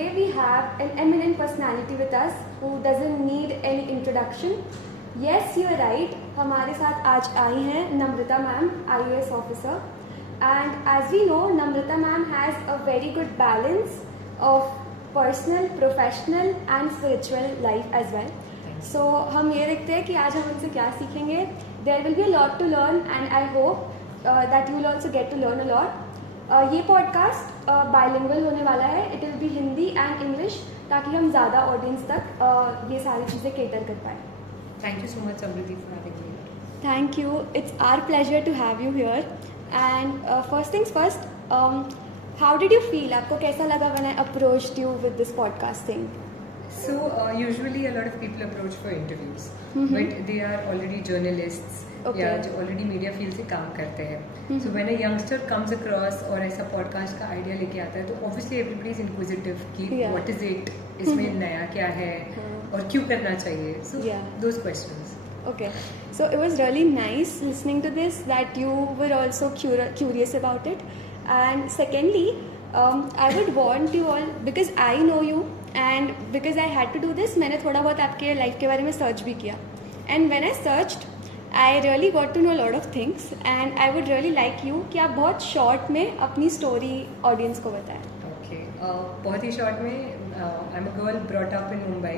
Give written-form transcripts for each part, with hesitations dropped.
today we have an eminent personality with us who doesn't need any introduction. Yes, you are right. हमारे साथ आज आई हैं नम्रता ma'am, IAS officer. And as we know, Namrata ma'am has a very good balance of personal, professional and spiritual life as well. So हम ये देखते हैं कि आज हम उनसे क्या सीखेंगे. There will be a lot to learn and I hope that you will also get to learn a lot. ये पॉडकास्ट बाइलिंगुअल होने वाला है. It will be Hindi and English ताकि हम ज़्यादा ऑडियंस तक ये सारी चीज़ें केटर कर पाएँ. Thank you so much, Samriddhi, for having me. Thank you. It's our pleasure to have you here. And first things first, how did you feel? आपको कैसा लगा when I approached you with this podcast thing? So usually a lot of people approach for interviews, but they are already journalists. Okay. या जो already media field से काम करते हैं. So when a youngster comes across और ऐसा podcast का idea लेके आता है तो ऑब्वियसली एवरीबडी इज इनक्विजिटिव कि व्हाट इज इट, इसमें नया क्या है और क्यों करना चाहिए. So those questions. Okay, so it was really nice listening to this that you were also curious about it. And secondly, I would want you all, because I know you and because I had to do this, मैंने थोड़ा बहुत आपके life के बारे में search भी किया. And when I searched, I really got to know a lot of things and I would really like you कि आप बहुत शॉर्ट में अपनी स्टोरी ऑडियंस को बताएं. Okay, बहुत ही शॉर्ट में, I'm a girl brought up in Mumbai.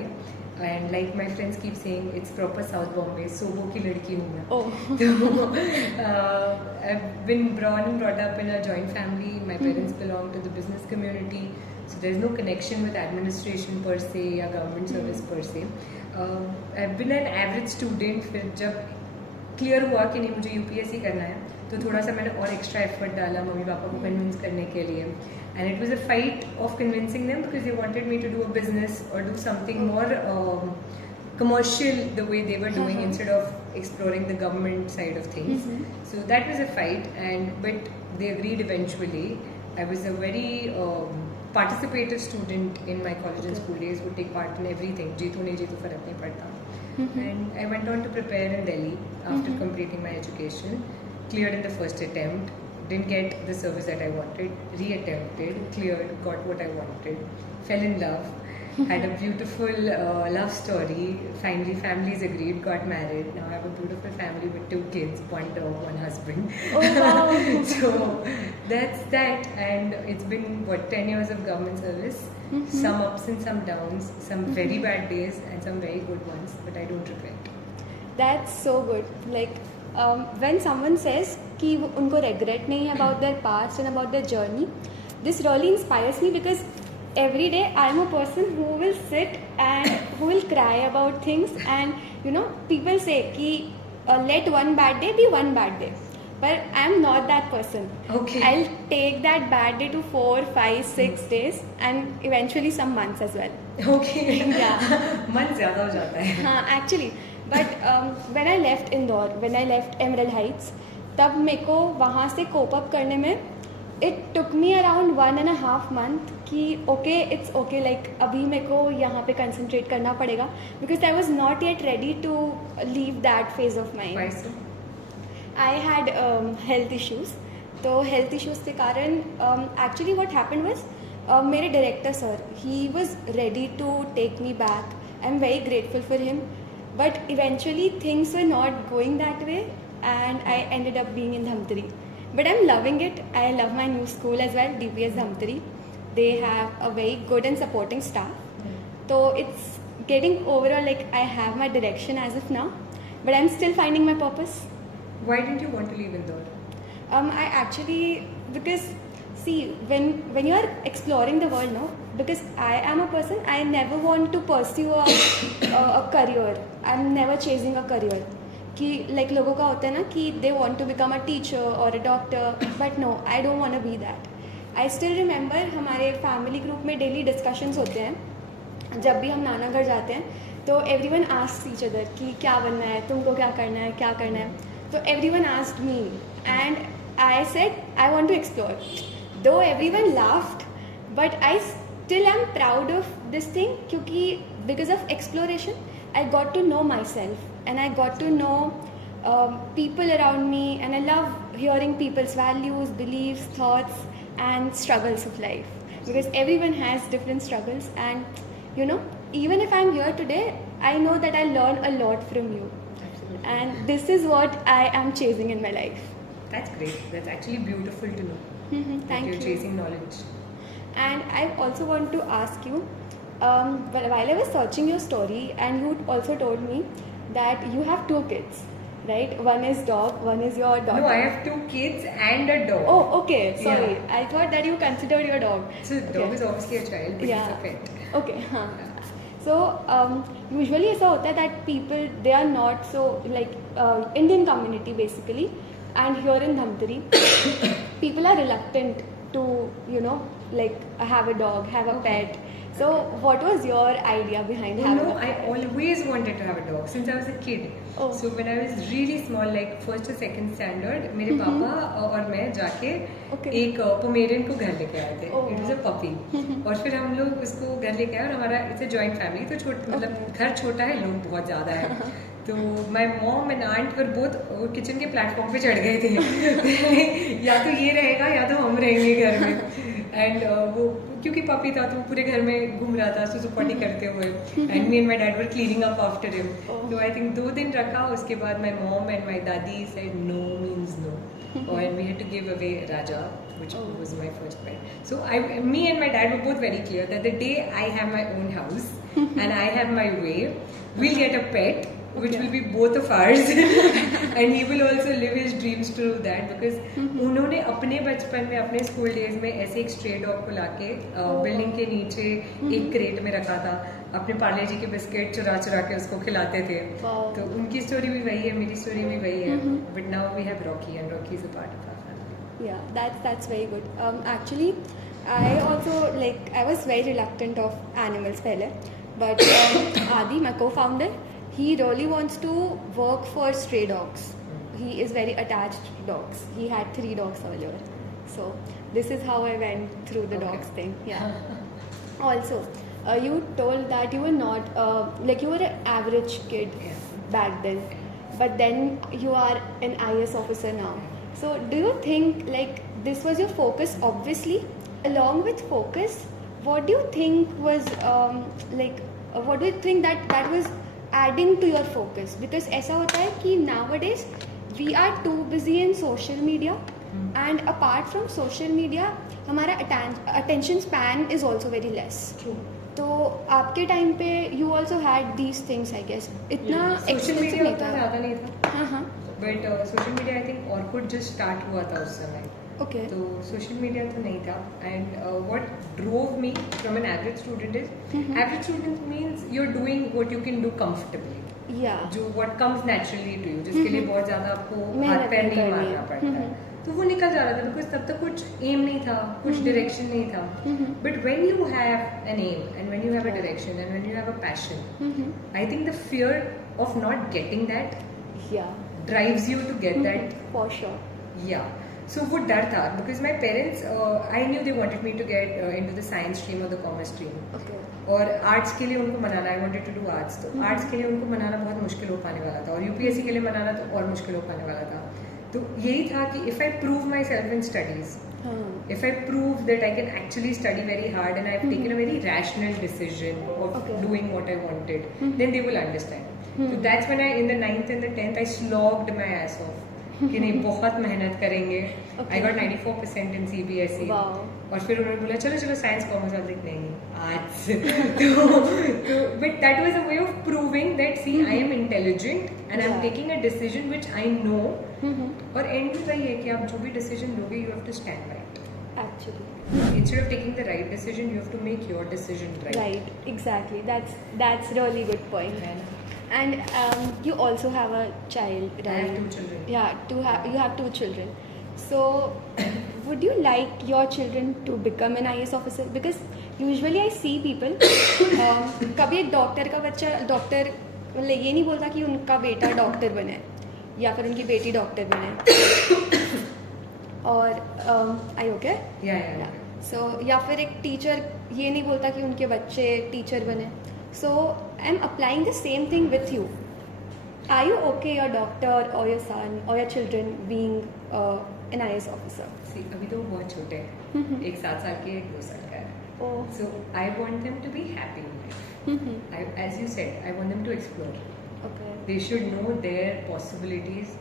And like my friends keep saying, it's proper South Bombay. Sobo की लड़की हूँ मैं. तो I've been born and brought up in a joint family. My parents belong to the business community, so there's no connection with administration per se या government service per se. I've been an average student. फिर जब clear हुआ कि नहीं मुझे UPSC करना है तो थोड़ा सा मैंने और extra effort डाला मम्मी पापा को convince करने के लिए. And it was a fight of convincing them because they wanted me to do a business or do something more commercial the way they were doing instead of exploring the government side of things. So that was a fight, but they agreed eventually. I was a very participative student in my college and school days, would take part in everything. Jeetu nahi jeetu farak nahi padta. And I went on to prepare in Delhi after completing my education. Cleared in the first attempt. Didn't get the service that I wanted, re-attempted, cleared, got what I wanted, fell in love, had a beautiful love story, finally families agreed, got married. Now I have a beautiful family with 2 kids, 1 dog, 1 husband. Oh, wow. So that's that, and it's been 10 years of government service, some ups and some downs, some very bad days and some very good ones, but I don't regret. That's so good. Like when someone says कि उनको regret नहीं है about their past and about their journey, this really inspires me because every day I am a person who will sit and who will cry about things, and you know people say कि let one bad day be one bad day, but I am not that person. Okay. I'll take that bad day to 4, 5, 6 days and eventually some months as well. Okay. Yeah. मन ज़्यादा हो जाता है. हाँ actually, but when I left Indore, when I left Emerald Heights, तब मेरे को वहाँ से कोप अप करने में it took me around 1.5 month कि ओके इट्स ओके, लाइक अभी मेरे को यहाँ पे कंसंट्रेट करना पड़ेगा because I was not yet ready to leave that phase of mind. I had health issues. तो हेल्थ इश्यूज़ के कारण एक्चुअली व्हाट हैपेंड वाज मेरे director sir he was ready to take me back. I am very grateful for him, but eventually things were not going that way and I ended up being in Dhamtari. But I'm loving it. I love my new school as well, DPS Dhamtari. They have a very good and supporting staff. So it's getting overall like I have my direction as of now, but I'm still finding my purpose. Why didn't you want to leave Indore? I actually, because see, when you are exploring the world, no, because I am a person, I never want to pursue a career. I'm never chasing a career. कि like लोगों का होता है ना कि they want to become a teacher और a doctor, but no I don't want to be that. I still remember हमारे family group में डेली डिस्कशंस होते हैं जब भी हम नाना घर जाते हैं. तो एवरीवन आस्क्स ईच अदर कि क्या बनना है, तुमको क्या करना है, क्या करना है. तो everyone asked me and I said I want to explore. Though everyone laughed but I still am proud of this thing क्योंकि because of exploration I got to know myself and I got to know people around me, and I love hearing people's values, beliefs, thoughts and struggles of life. because everyone has different struggles, and you know, even if I'm here today, I know that I learn a lot from you. Absolutely. And this is what I am chasing in my life. That's great. That's actually beautiful to know. That Thank you're you. chasing knowledge. And I also want to ask you, while I was searching your story, and you also told me that you have 2 kids, right? One is dog, one is your daughter. No, I have 2 kids and a dog. Oh, okay. Sorry, Yeah. I thought that you considered your dog. So dog Okay. is obviously a child, but Yeah. it's a pet. Okay. हाँ. So usually ऐसा होता है that people, they are not so like Indian community basically, and here in Dhamtari people are reluctant to, you know, like have a dog, have a pet. So what was your idea behind Oh, having no, a I pet? always wanted to have a dog since I was a kid. Oh. So when I was really small, like first or second standard, मेरे पापा और मैं जाके Okay. एक Pomeranian को घर लेके आए थे. Oh. It was a puppy. और फिर हम लोग उसको घर लेके आए और हमारा इट्स अ जॉइंट फैमिली, तो मतलब घर छोटा है, लोग बहुत ज़्यादा है. तो my mom and aunt were both kitchen के प्लेटफॉर्म पे चढ़ गए थे. या तो ये रहेगा या तो हम रहेंगे घर में. एंड वो क्योंकि पपी था तो वो पूरे घर में घूम रहा था सुसु पॉटी करते हुए, and me and my dad were cleaning up after him. तो आई थिंक 2 दिन रखा. उसके बाद माई मॉम एंड माई दादी said no means no, and we had to give away Raja, which was my first pet. So me and my dad were both very clear that the day I have my own house and I have my way, we'll get a pet, which will be both of ours, and he will also live his dreams through that, because उन्होंने अपने बचपन में अपने school days में ऐसे एक stray dog को लाके बिल्डिंग के नीचे एक क्रेट में रखा था. अपने पार्ले जी के बिस्किट चुरा चुरा के उसको खिलाते थे. Wow. तो उनकी स्टोरी भी वही है, मेरी स्टोरी भी वही है. But now we have Rocky and Rocky is a part of our family. Yeah, that's very good. Actually, I also I was very reluctant of animals पहले, but Adi, my co-founder, he really wants to work for stray dogs. He is very attached to dogs. He had 3 dogs earlier, so this is how I went through the Okay. dogs thing. Yeah. Also, you told that you were not you were an average kid Yeah. back then, but then you are an IAS officer now. So do you think this was your focus? Obviously, along with focus, what do you think was what do you think that was adding to your focus? Because ऐसा होता है कि nowadays we are too busy in social media, and apart from social media हमारा attention span is also very less. True. तो आपके time पे you also had these things, I guess. इतना social expensive media नहीं उतना था. ज़्यादा नहीं था, हाँ हाँ. But social media I think Orkut just start हुआ था उस समय. Okay. तो सोशल मीडिया तो नहीं था. And what drove me from an average student is, average student means you are doing what you can do comfortably, Yeah. जो what comes naturally to you, जिसके लिए बहुत ज़्यादा आपको मेहनत हाथ पैर नहीं नहीं करनी मारना है. पड़ता है. तो वो निकल जा रहा था, बिकॉज तब तक कुछ एम नहीं था, कुछ डायरेक्शन नहीं था. But when you have an aim and when you have a direction and when you have a passion, I think the fear of not getting that Yeah. drives you to get that. For sure. Yeah. So वो डर था, because my parents, I knew they wanted me to get into the science stream or the commerce stream. Okay. और arts के लिए उनको मनाना, I wanted to do arts, तो arts के लिए उनको मनाना बहुत मुश्किल हो पाने वाला था, और यूपीएससी के लिए मनाना तो और मुश्किल हो पाने वाला था. तो यही था कि if I prove my self in studies, if I prove that I can actually study very hard and I have taken a very rational decision of Okay. doing what I wanted, then they will understand. So that's when in the 9th and the 10th, I slogged my ass off. कि नहीं, बहुत मेहनत करेंगे. Okay. I got 94% in CBSE. Wow. और फिर उन्होंने बोला चलो चलो साइंस कॉमर्स, और नहीं आर्ट्स. तो but that was a way of proving that see I am intelligent and I'm Yeah. taking a decision which I know. और एंड में वही है कि आप जो भी डिसीजन लोगे you have to stand by it. Actually. Instead of taking the right decision, you have to make your decision right. Right. Exactly. That's really good point. And you also have a child, right? I have 2 children. Yeah. You have 2 children. So, would you like your children to become an IAS officer? Because usually I see people. कभी एक doctor का बच्चा doctor मतलब ये नहीं बोलता कि उनका बेटा डॉक्टर बने या फिर उनकी बेटी डॉक्टर बने. और आई ओके. Yeah. सो या फिर एक टीचर ये नहीं बोलता कि उनके बच्चे टीचर बने. So I am applying the same thing with you. Are you okay your doctor और योर सन और your children being an IAS officer? See, अभी तो वो बहुत छोटे हैं, एक 7 साल के एक 2 साल का है. Oh. So I want them to be happy in life. As you said, I want them to explore. Okay. They should know their possibilities.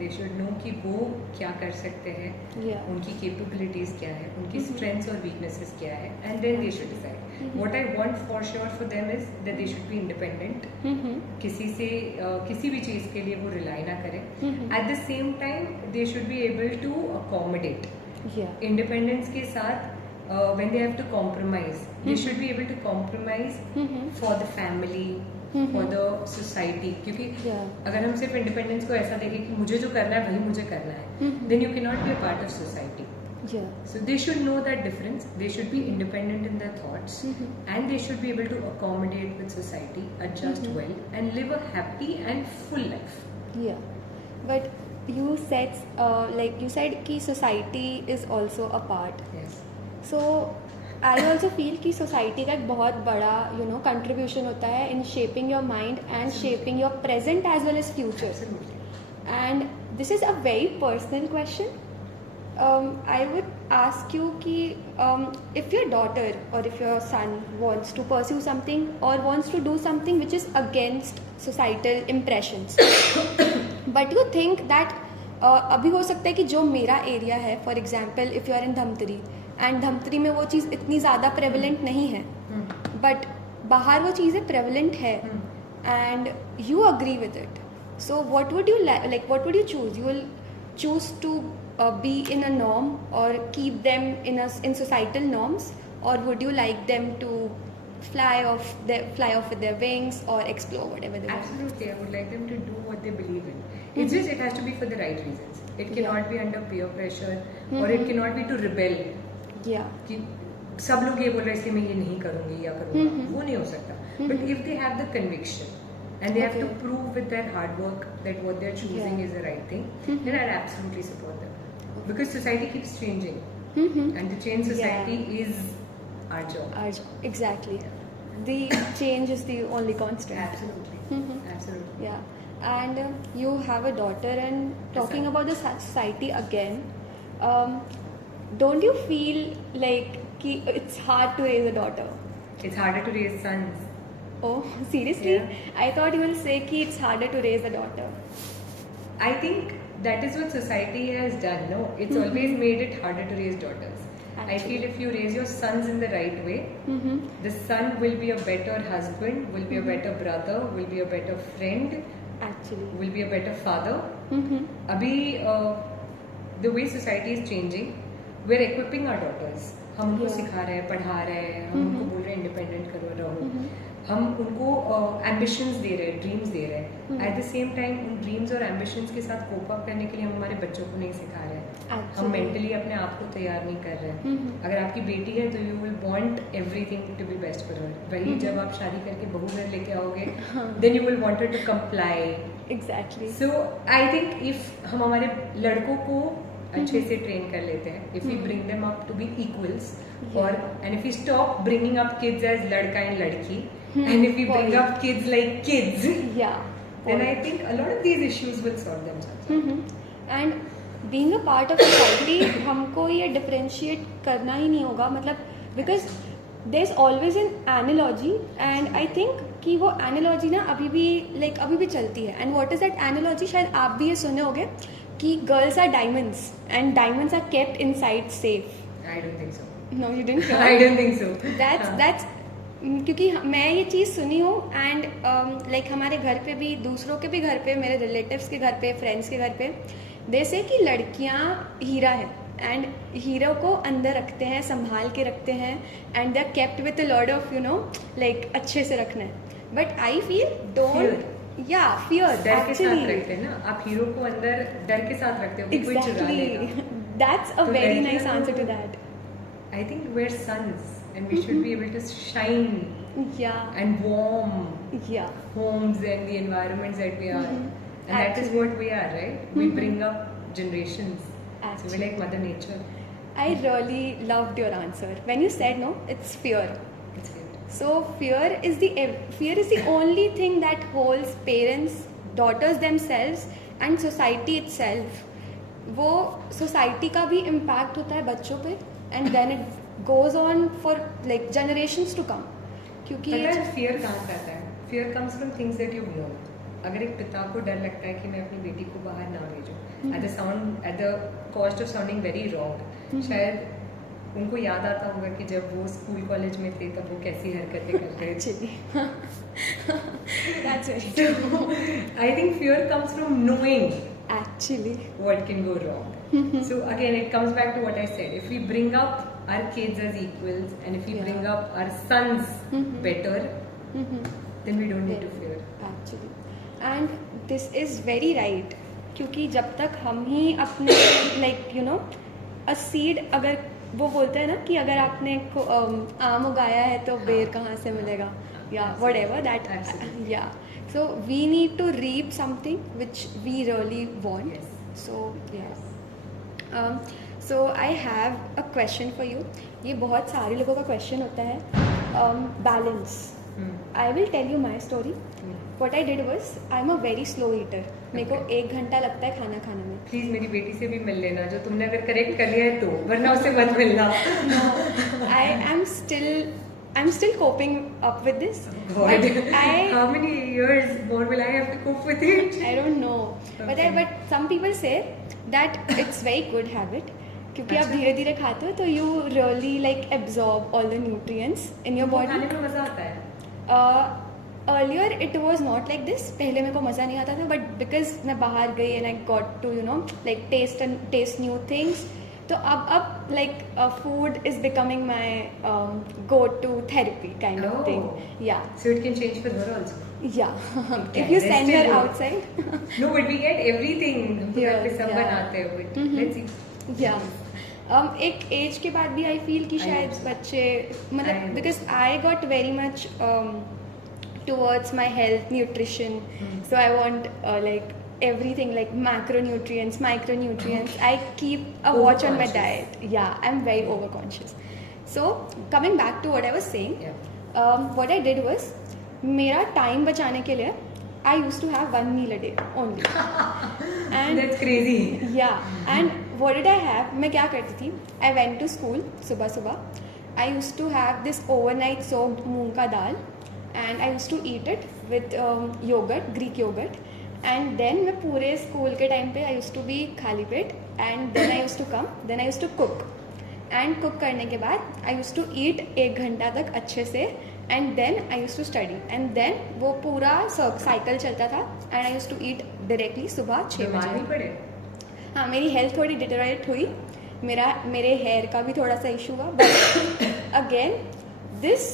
They should know कि वो क्या कर सकते हैं, Yeah. उनकी capabilities क्या है, उनकी strengths और weaknesses क्या है, and then they should decide. What I want for sure for them is that they should be independent. किसी से किसी भी चीज़ के लिए वो rely ना करें. At the same time, they should be able to accommodate. Yeah. Independence के साथ when they have to compromise, they should be able to compromise for the family, for the society. क्योंकि Yeah. अगर हम सिर्फ independence को ऐसा देखें कि मुझे जो करना है वही मुझे करना है, then you cannot be a part of society. Yeah. So they should know that difference. They should be independent in their thoughts, and they should be able to accommodate with society, adjust well, and live a happy and full life. Yeah. But you said like you said कि society is also a part. Yes. So I also feel कि society का एक बहुत बड़ा contribution होता है in shaping your mind and shaping your present as well as future. Absolutely. And this is a very personal question. I would ask you कि if your daughter or if your son wants to pursue something or wants to do something which is against societal impressions, but you think that अभी हो सकता है कि जो मेरा area है, for example if you are in Dhamtari and Dhamtari में वो चीज़ इतनी ज़्यादा प्रेवलेंट नहीं है, बट बाहर वो चीज़ें प्रेवलेंट है and you agree with it. So what would you like what would you choose? You will choose to be in a norm or keep them in societal norms, or would you like them to fly off with their wings or explore whatever they want? Absolutely, I would like them to do what they believe in. It's just it has to be for the right reasons. It cannot be under peer pressure, or it cannot be to rebel. Yeah. कि सब लोग ये बोल रहे हैं इसलिए मैं ये नहीं करूँगी या करूँगा, वो नहीं हो सकता. But if they have the conviction and they have to prove with their hard work that what they're choosing is the right thing, then I'd absolutely support them. Because society keeps changing, and to change society is our job. Exactly. The change is the only constant. Absolutely. Absolutely. Yeah. And you have a daughter, and talking about the society again, don't you feel like कि it's hard to raise a daughter? It's harder to raise sons. Oh, seriously? Yeah. I thought you will say कि it's harder to raise a daughter. I think that is what society has done. No, it's always made it harder to raise daughters. I Actually. feel if you raise your sons in the right way, the son will be a better husband, will be a better brother, will be a better friend, Actually. will be a better father. Abhi, the way society is changing, we're equipping our daughters. हम उनको सिखा रहे हैं, पढ़ा रहे हैं, हम उनको बोल रहे हैं इंडिपेंडेंट करो रहो, हम उनको एम्बिशंस दे रहे हैं, ड्रीम्स दे रहे हैं. एट द सेम टाइम उन ड्रीम्स और एम्बिशंस के साथ कोप अप करने के लिए हम हमारे बच्चों को नहीं सिखा रहे हैं. हम मेंटली अपने आप को तैयार नहीं कर रहे हैं. अगर आपकी बेटी है तो you will want everything to be best for her. वही जब आप शादी करके बहू घर लेके आओगे, then you will want her to comply. Exactly. So I think if हम हमारे लड़कों को अच्छे से ट्रेन कर लेते हैं, if we bring them up to be equals, or and if we stop bringing up kids as लड़का and लड़की, and if we bring up kids like kids, Yeah. then I think a lot of these issues will solve themselves. And being a part of society, हमको ये differentiate करना ही नहीं होगा, मतलब because there's always an analogy, and I think कि वो analogy ना अभी भी चलती है. And what is that analogy? शायद आप भी ये सुने होंगे कि girls are diamonds and diamonds are kept inside safe. I don't think so. No, you didn't hear? I don't think so. That's क्योंकि मैं ये चीज़ सुनी हूँ, एंड लाइक हमारे घर पे भी, दूसरों के भी घर पे, मेरे रिलेटिव्स के घर पे, फ्रेंड्स के घर पे, जैसे कि लड़कियाँ हीरा है एंड हीरो को अंदर रखते हैं, संभाल के रखते हैं, and they are kept with a lot of like अच्छे से रखना है. But I feel don't fear डर के साथ रखते हैं ना आप, हीरो को अंदर डर के साथ रखते हो कि कोई चुरा लेगा. That's a very nice answer to that. I think we're sons and we should be able to shine Yeah. and warm Yeah. homes and the environments that we are. And that is what we are, right? We bring up generations. So we're like Mother Nature. I really loved your answer. When you said no, it's fear. It's weird. So fear is the only thing that holds parents, daughters themselves, and society itself. वो society का भी impact होता है बच्चों पे, and then it goes on for like generations to come. क्योंकि fear कहाँ से आता है? Fear comes from things that you learn. अगर एक पिता को डर लगता है कि मैं अपनी बेटी को बाहर ना भेजूं, at the cost of sounding very wrong, शायद उनको याद आता होगा कि जब वो स्कूल कॉलेज में थे तब वो कैसी हरकतें करते थे. that's very true. I think fear comes from knowing Actually, what can go wrong. So again, it comes back to what I said. If we bring up our kids as equals, and if we bring up our sons better, then we don't need to fear. Actually, and this is very right. क्योंकि जब तक हम ही अपने like you know a seed, अगर वो बोलते हैं ना कि अगर आपने आम उगाया है तो बेर कहाँ से मिलेगा, या whatever that. Absolutely. Yeah, so we need to reap something which we really want. Yes. So yeah. So I have a question for you. ये बहुत सारे लोगों का question होता है. Balance. I will tell you my story. What I did was, I'm a very slow eater. मेरे को 1 घंटा लगता है खाना खाने में. प्लीज मेरी बेटी से भी मिल लेना, जो तुमने अगर करेक्ट कर लिया है तो, वरना उससे मत मिलना. I'm still coping up with this. God. But How many years more will I have to cope with it? I don't know. Okay. But some people say that it's very good habit. क्योंकि आप धीरे धीरे खाते हो तो you really like absorb all the nutrients in your body. खाने में मजा आता है. Earlier it was not like this. पहले मेरे को मज़ा नहीं आता था, but because मैं बाहर गई and I got to you know like taste new things. तो अब like food is becoming my go-to therapy kind of thing. Yeah. So it can change for her also. Yeah. If you send her outside. No, but we get everything. घर पे सब बनाते हैं. But let's see. Yeah. एक as के बाद भी I feel कि शायद बच्चे मतलब because I got very much towards my health, nutrition. So I want like everything like macronutrients, micronutrients. I keep a watch on my diet. Yeah, I'm very overconscious. So coming back to what I was saying, what I did was, मेरा time बचाने के लिए I used to have 1 meal a day only. And that's crazy. Yeah, and what did I have? मैं क्या करती थी? I went to school सुबह. I used to have this overnight soaked मूंग का दाल. And I used to eat it with yogurt, Greek yogurt. And then मैं पूरे school के time पे I used to be खाली पेट. And then I used to come, then I used to cook. And cook करने के बाद I used to eat 1 घंटा तक अच्छे से. And then I used to study. And then वो पूरा साइकिल चलता था. And I used to eat directly सुबह 6 बीमार नहीं पड़े? हाँ, मेरी हेल्थ थोड़ी डिटेरियोरेट हुई. मेरे हेयर का भी थोड़ा सा इशू हुआ. But again, this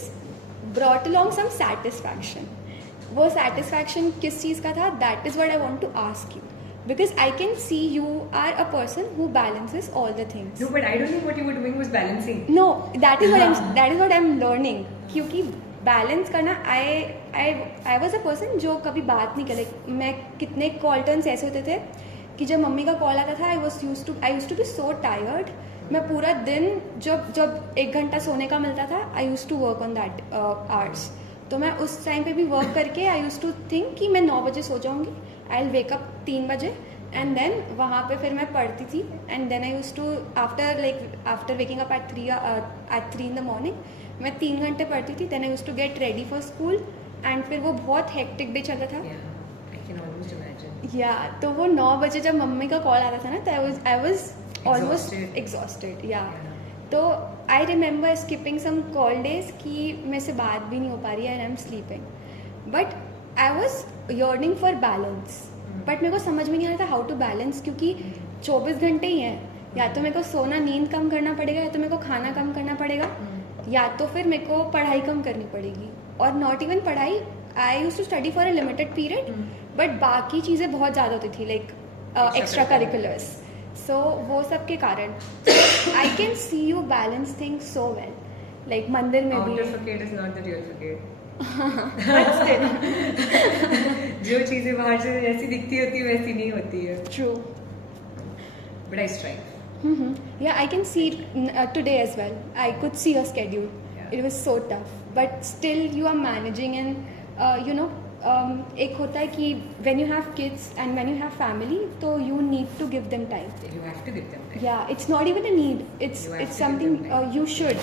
brought along some satisfaction. वो satisfaction किस चीज़ का था? That is what I want to ask you, because I can see you are a person who balances all the things. No, but I don't think what you were doing was balancing. No, that is what I'm learning. क्योंकि balance करना I was a person जो कभी बात नहीं करे. मैं कितने call turns ऐसे होते थे कि जब मम्मी का कॉल आता था I used to be so tired. मैं पूरा दिन जब 1 घंटा सोने का मिलता था I use to work on that hours. तो मैं उस टाइम पे भी वर्क करके आई यूज टू थिंक कि मैं 9 बजे सो जाऊँगी. आई विल वेक अप 3 बजे एंड देन वहाँ पे फिर मैं पढ़ती थी. And then I use to after waking up at 3 in the morning मैं 3 घंटे पढ़ती थी. Then I use to get ready for school. And फिर वो बहुत हेक्टिक डे चलता था. या तो वो 9 बजे जब मम्मी का कॉल आता था ना तो I was almost exhausted. Yeah. तो I remember skipping some call days कि मेरे से बात भी नहीं हो पा रही है and I'm sleeping. But I was yearning for balance. But मेरे को समझ में नहीं आ रहा था how to balance, क्योंकि 24 घंटे ही हैं. या तो मेरे को सोना नींद कम करना पड़ेगा, या तो मेरे को खाना कम करना पड़ेगा, या तो फिर मेरे को पढ़ाई कम करनी पड़ेगी. और नॉट इवन पढ़ाई, I use to study for a limited period, but बाकी चीज़ें बहुत ज़्यादा होती थी लाइक एक्स्ट्रा करिकुलर्स. सो वो सब के कारण I can see you balance things so well. Like मंदिर में भी जो चीजें बाहर से जैसी दिखती होती वैसी नहीं होती है. True. But I strive. Yeah, I can see today as well. I could see your schedule. It was so tough, but still you are managing, and you know एक होता है कि when you have kids and when you have family, तो you need to give them time. You have to give them time. Yeah, it's not even a need. It's You have it's to give something them time. you should.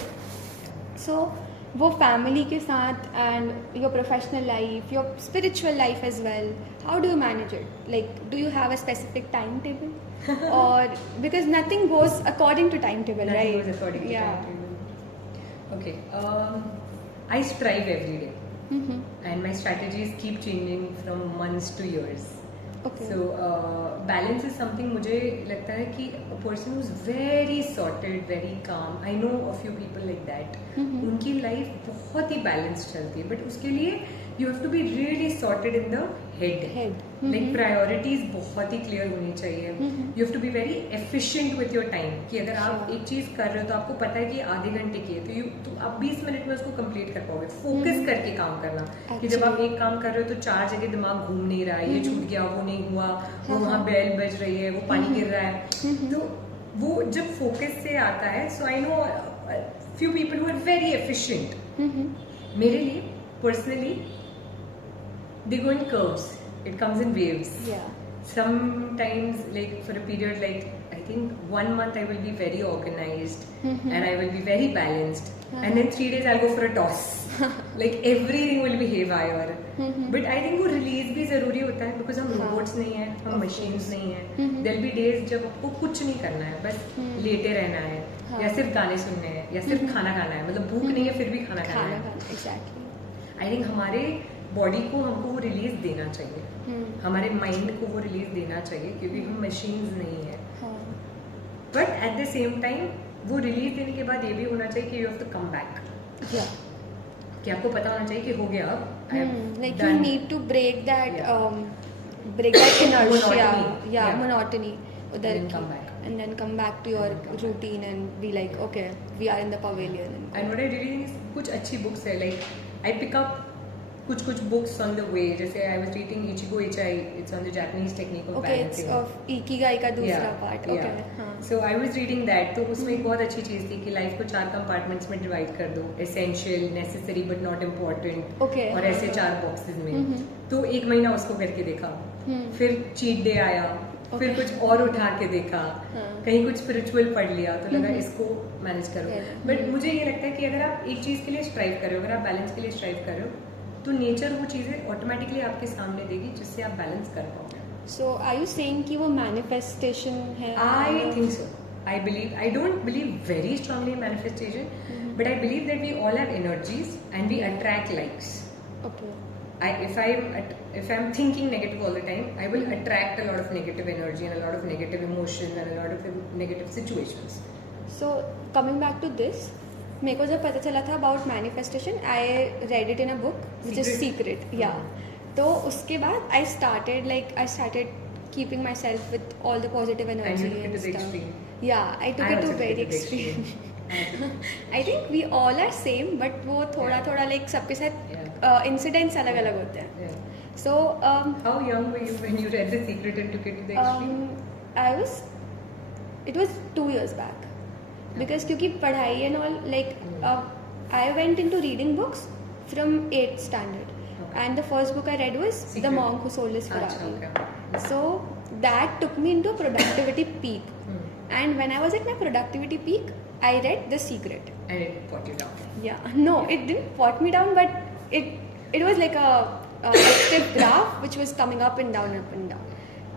So वो family के साथ and your professional life, your spiritual life as well. How do you manage it? Like, do you have a specific timetable? Or because nothing goes according to timetable, Nothing right? goes according to Yeah. timetable. Okay. I strive every day, Mm-hmm. and my strategies keep changing from months to years. Okay. So balance is something मुझे लगता है कि a person who's very sorted, very calm. I know a few people like that. Mhm. उनकी life बहुत ही balanced चलती है, but उसके लिए you have to be really sorted in the head. Head. Like Mhm. priorities बहुत ही clear होनी चाहिए. Mhm. You have to be very efficient with your time. कि अगर आप Sure. एक चीज कर रहे हो तो आपको पता है कि आधे घंटे की है, तो आप 20 मिनट में उसको कंप्लीट कर पाओगे. फोकस करके काम करना. कि जब आप एक काम कर रहे हो तो 4 जगह दिमाग घूम नहीं रहा है, ये छूट गया, वो नहीं हुआ, वो वहाँ बेल बज रही है, वो पानी गिर रहा है. तो वो जब फोकस से आता है, so I know few people who are very efficient. Mm-hmm. मेरे लिए personally they go in curves. It comes in waves. Yeah. Sometimes, like for a period, like I think 1 month I will be very organized Mhm. and I will be very balanced, and then 3 days I'll go for a toss. Like everything will be haywire. Mhm. But I think वो release भी जरूरी होता है because हम हाँ. robots नहीं हैं, हम Of machines course. नहीं हैं. Mhm. There'll be days जब आपको कुछ नहीं करना है, बस लेटे रहना है, हाँ. या सिर्फ गाने सुनने हैं, या सिर्फ खाना खाना है. मतलब भूख नहीं है फिर भी खाना खाना खाना है. खाना exactly. आई थिंक हमारे बॉडी को हमको वो रिलीज देना चाहिए, हमारे माइंड को वो रिलीज देना चाहिए, क्योंकि हम मशीन्स नहीं है. हाँ. But at the same time वो रिलीज देने के बाद ये भी होना चाहिए कि you have to come back. Yeah. कि आपको पता होना चाहिए कि हो गया अब. I have Like done. you need to break that Yeah. break that inertia. Monotony. Yeah, Yeah. monotony. उधर And then की. come back. And then come back to your And then come routine and be like, okay, we are in the pavilion. And what I really think is कुछ अच्छी books है. Like I pick up कुछ books on the way. जैसे I was reading Ichigo Ichie. It's on the Japanese technique of Okay, it's balancing. of Ikigai का दूसरा part. Okay. हाँ. So I was reading that. तो उसमें एक बहुत अच्छी चीज थी कि लाइफ को 4 कंपार्टमेंट्स में डिवाइड कर दो. Essential, necessary but not important. Okay. और ऐसे 4 बॉक्सेस में. Mhm. तो 1 महीना उसको करके देखा. फिर चीट डे आया. फिर Okay. कुछ और उठा के देखा. हाँ. कहीं कुछ स्पिरिचुअल पढ़ लिया तो लगा Mhm. इसको मैनेज करो. Yeah. बट मुझे ये लगता है कि अगर आप एक चीज के लिए स्ट्राइव कर रहे हो, अगर आप बैलेंस के लिए स्ट्राइव कर रहे हो, तो नेचर वो चीजें ऑटोमेटिकली आपके सामने देगी जिससे आप बैलेंस कर पाओगे. So are you saying कि वो manifestation है? I think so. I believe. I don't believe very strongly in manifestation, but I believe that we all have energies and we attract likes. Okay. If I'm thinking negative all the time, I will attract a lot of negative energy and a lot of negative emotions and a lot of negative situations. So coming back to this, मेरे को जब पता चला था about manifestation, I read it in a book which is Secret. Yeah. तो उसके बाद I started keeping myself with all the positive energy And you took it to the stuff. extreme. Yeah, I took I it to also took very it to the extreme. extreme. I think we all are same, but वो थोड़ा like सबके साथ incidents अलग अलग होते हैं. Yeah. So How young were you when you read The Secret and took it to the extreme? It was 2 years back. Because क्योंकि पढ़ाई and all, like I went into reading books from 8th standard. Okay. And the first book I read was The Secret. Monk Who Sold His अच्छा, Ferrari. okay. So that took me into a productivity peak. Hmm. And when I was at my productivity peak, I read The Secret. And it brought you down. Yeah, no, it didn't pot me down, but it was like a active graph which was coming up and down, up and down.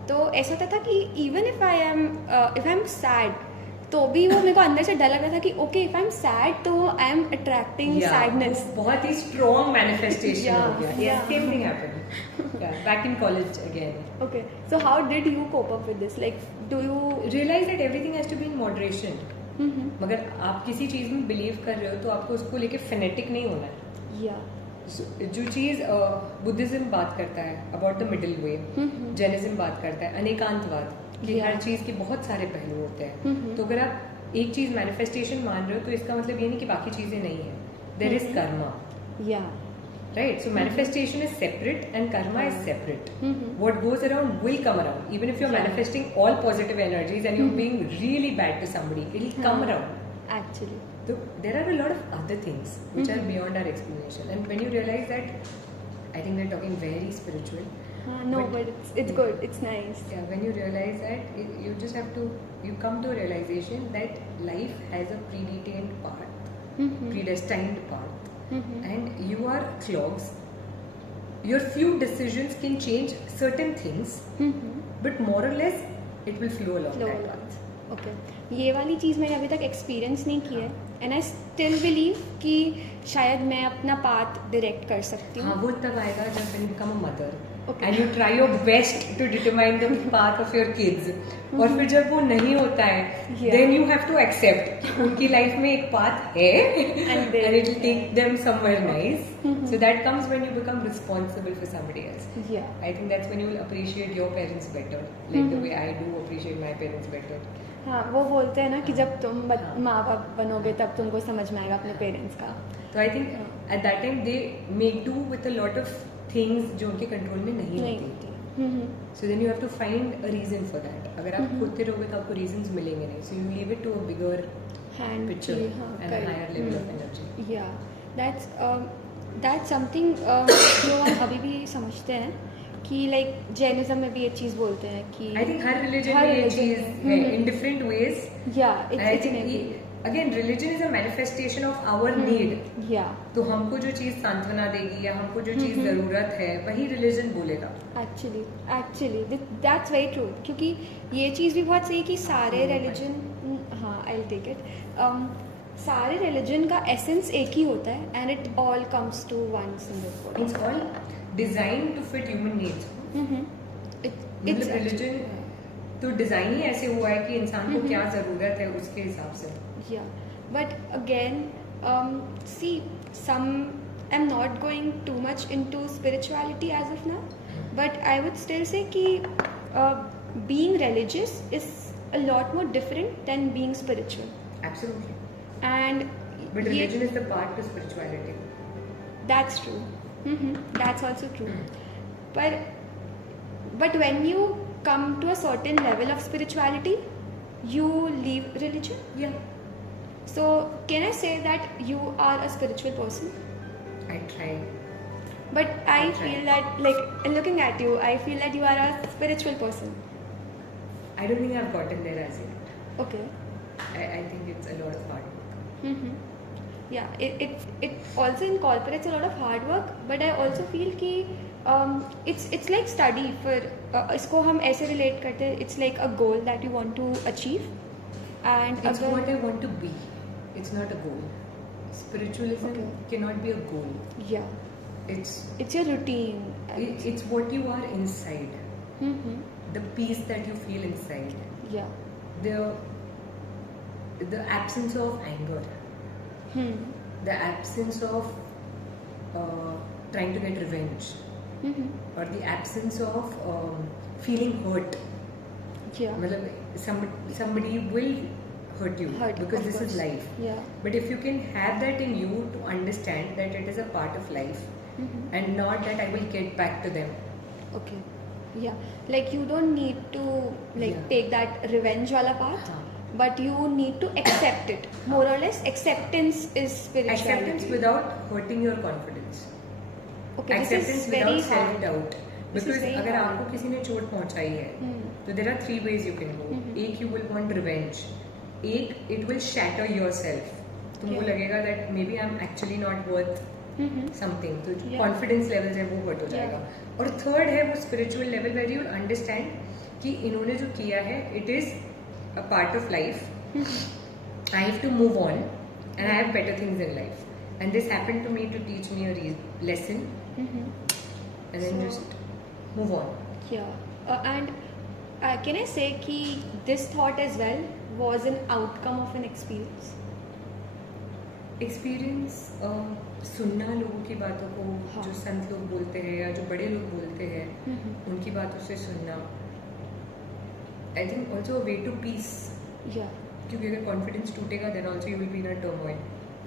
तो ऐसा होता था कि even if I'm sad, तो भी वो मेरे को अंदर से डर लग रहा था कि okay, if I'm sad, तो I am attracting sadness. वो बहुत ही strong manifestation Yeah, हो गया. yeah. Same thing happened. Yeah, back in college again. Okay, so how did you cope up with this? Like, do you? Realize that everything has to be in moderation. Mm-hmm. मगर आप किसी चीज में believe कर रहे हो तो आपको उसको लेके फेनेटिक नहीं होना है. Yeah. जो चीज बुद्धिज्म बात करता है about the middle way, Jainism बात करता है अनेकांतवाद कि Yeah. हर चीज के बहुत सारे पहलू होते हैं. Mhm. तो अगर आप एक चीज मैनिफेस्टेशन मान रहे हो तो इसका मतलब ये नहीं कि बाकी चीजें नहीं है. There is karma, Yeah. right? So manifestation is separate and karma is separate. Mhm. What goes around will come around. Even if you're Yeah. manifesting all positive energies and you're being really bad to somebody, it'll come around. Actually. So there are a lot of other things which are beyond our explanation. And when you realize that I think we're talking very spiritual. No, but it's good. It's nice. Yeah, when you realize that, you just have to, you come to a realization that life has a predetermined path, predestined path, and you are clogs. Your few decisions can change certain things, but more or less it will flow along that path. Okay, ये वाली चीज़ मैंने अभी तक experience नहीं की है, and I still believe कि शायद मैं अपना पाथ डायरेक्ट कर सकती हूँ. हाँ, वो तब आएगा जब when you become a mother Okay. and you try your best to determine the path of your kids. और फिर जब वो नहीं होता है, Yeah. then you have to accept कि उनकी लाइफ में एक path है And and it will take them somewhere nice. So that comes when you become responsible for somebody else. Yeah. I think that's when you will appreciate your parents better, like the way I do appreciate my parents better. हाँ, वो बोलते हैं ना कि जब तुम माँ बाप बनोगे तब तुमको समझ में आएगा अपने पेरेंट्स का. तो I think at that time they make do with a lot of things जो उनके कंट्रोल में नहीं होती. So then you have to find a reason for that. अगर आप खोदते रहोगे तो आपको रीजंस मिलेंगे नहीं. So you leave it to a bigger picture and higher level of energy. Yeah that's something जो हम अभी भी समझते हैं कि लाइक जैनिज्म में भी ये चीज़ बोलते हैं कि आई थिंक हर रिलीजन में ये चीज है इन डिफरेंट वेज. या I think again religion is a manifestation of our need. या तो हमको जो चीज सांत्वना देगी या हमको जो चीज जरूरत है वही रिलीजन बोलेगा. Actually that's very true. क्योंकि ये चीज़ भी बहुत सही है कि सारे रिलीजन, हाँ आई विल टेक इट, सारे रिलीजन का एसेंस एक ही होता है and it all comes to one single. It's all design to fit human needs. मतलब रिलीजन तो डिजाइन ही ऐसे हुआ है कि इंसान को क्या जरूरत है उसके हिसाब से. Yeah, but again, see, I'm not going too much into spirituality as of now, but I would still say that being religious is a lot more different than being spiritual. Absolutely. And but religion is the part to spirituality. That's true. That's also true. But when you come to a certain level of spirituality, you leave religion. Yeah. So, can I say that you are a spiritual person? I try. But I feel that, like, looking at you, I feel that you are a spiritual person. I don't think I've gotten there as yet. Okay. I think it's a lot of hard work. Yeah, it also incorporates a lot of hard work, but I also feel कि it's like study. for इसको हम ऐसे relate करते हैं, it's like a goal that you want to achieve. And it's what I want to be. It's not a goal. Spiritualism cannot be a goal. Yeah. It's your routine. It's what you are inside. The peace that you feel inside. Yeah. The absence of anger. The absence of trying to get revenge. Or the absence of feeling hurt. Yeah. Somebody will hurt you because this is life. Yeah. But if you can have that in you to understand that it is a part of life and not that I will get back to them. Okay. Yeah. Like you don't need to take that revenge wala path, but you need to accept it. More or less, acceptance is spirituality. Acceptance without hurting your confidence. Okay. Acceptance without self-doubt. Because अगर hard. आपको किसी ने चोट पहुंचाई है तो there are 3 ways you can go. एक you will want revenge. एक it will shatter yourself. तुमको लगेगा that maybe I'm actually not worth something. तो confidence levels है वो hurt हो जाएगा. और third है वो spiritual level where you will understand कि इन्होंने जो किया है it is a part of life. I have to move on and I have better things in life. And this happened to me to teach me a lesson. And then just move on. Yeah. And can I say कि this thought as well was an outcome of an experience? Experience सुनना लोगों की बातों को, जो संत लोग बोलते हैं या जो बड़े लोग बोलते हैं उनकी बातों से सुनना. I think also a way to peace. Yeah. क्योंकि अगर confidence टूटेगा then also you will be in a turmoil.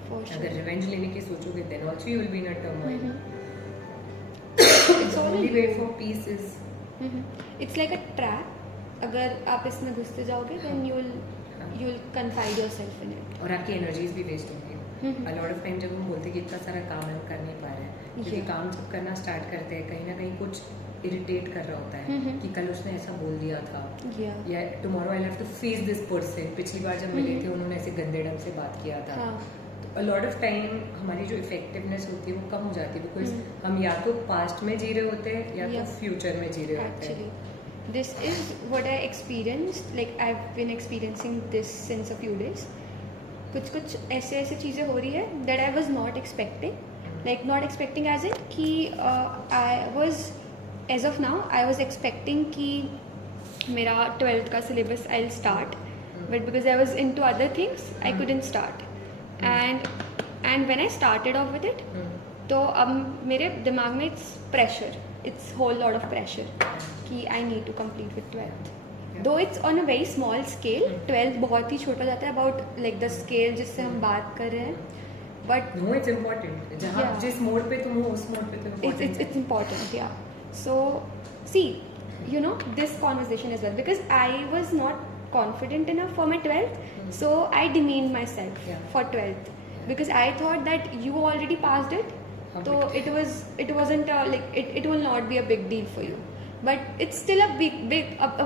For sure. अगर revenge लेने की सोचोगे then also you will be in a turmoil. It's The only way for peace is. It's like a trap. अगर आप इसमें घुसते जाओगे then you'll confide yourself in it. और आपकी energies भी waste होंगी. अ लॉट ऑफ टाइम जब हम बोलते हैं कि इतना सारा काम हम कर नहीं पा रहे हैं, क्योंकि Yeah. काम जब करना स्टार्ट करते हैं कहीं ना कहीं कुछ इरिटेट कर रहा होता है कि कल उसने ऐसा बोल दिया था, Yeah. Yeah tomorrow I have to face this person, पिछली बार जब मिले थे उन्होंने ऐसे गंदे ढंग से बात किया था. हाँ. तो अ लॉट ऑफ टाइम हमारी जो इफेक्टिवनेस होती है वो कम हो जाती है, बिकॉज हम या तो पास्ट में जी रहे होते हैं या तो Yeah. फ्यूचर में जी रहे होते Actually, हैं. this is what I experienced. Like I've been experiencing this since a few days. कुछ ऐसे ऐसे चीज़ें हो रही है that I was not expecting. Like not expecting as in कि I was as of now I was expecting कि मेरा 12th का syllabus I'll start, but because I was into other things I couldn't start. And when I started off with it, तो अब मेरे दिमाग में it's whole lot of pressure कि I need to complete with 12th. Though it's on a very small scale, 12th बहुत ही छोटा जाता है about like the scale जिससे हम बात कर रहे हैं, but नो इट्स इम्पोर्टेंट. जहाँ Yeah. जिस मोड पे तुम हो उस मोड पे तुम it's important, yeah. So see, you know, this conversation as well, because I was not confident enough for my 12th, so I demeaned myself Yeah. for 12th because I thought that you already passed it, so it wasn't like it will not be a big deal for you, but it's still a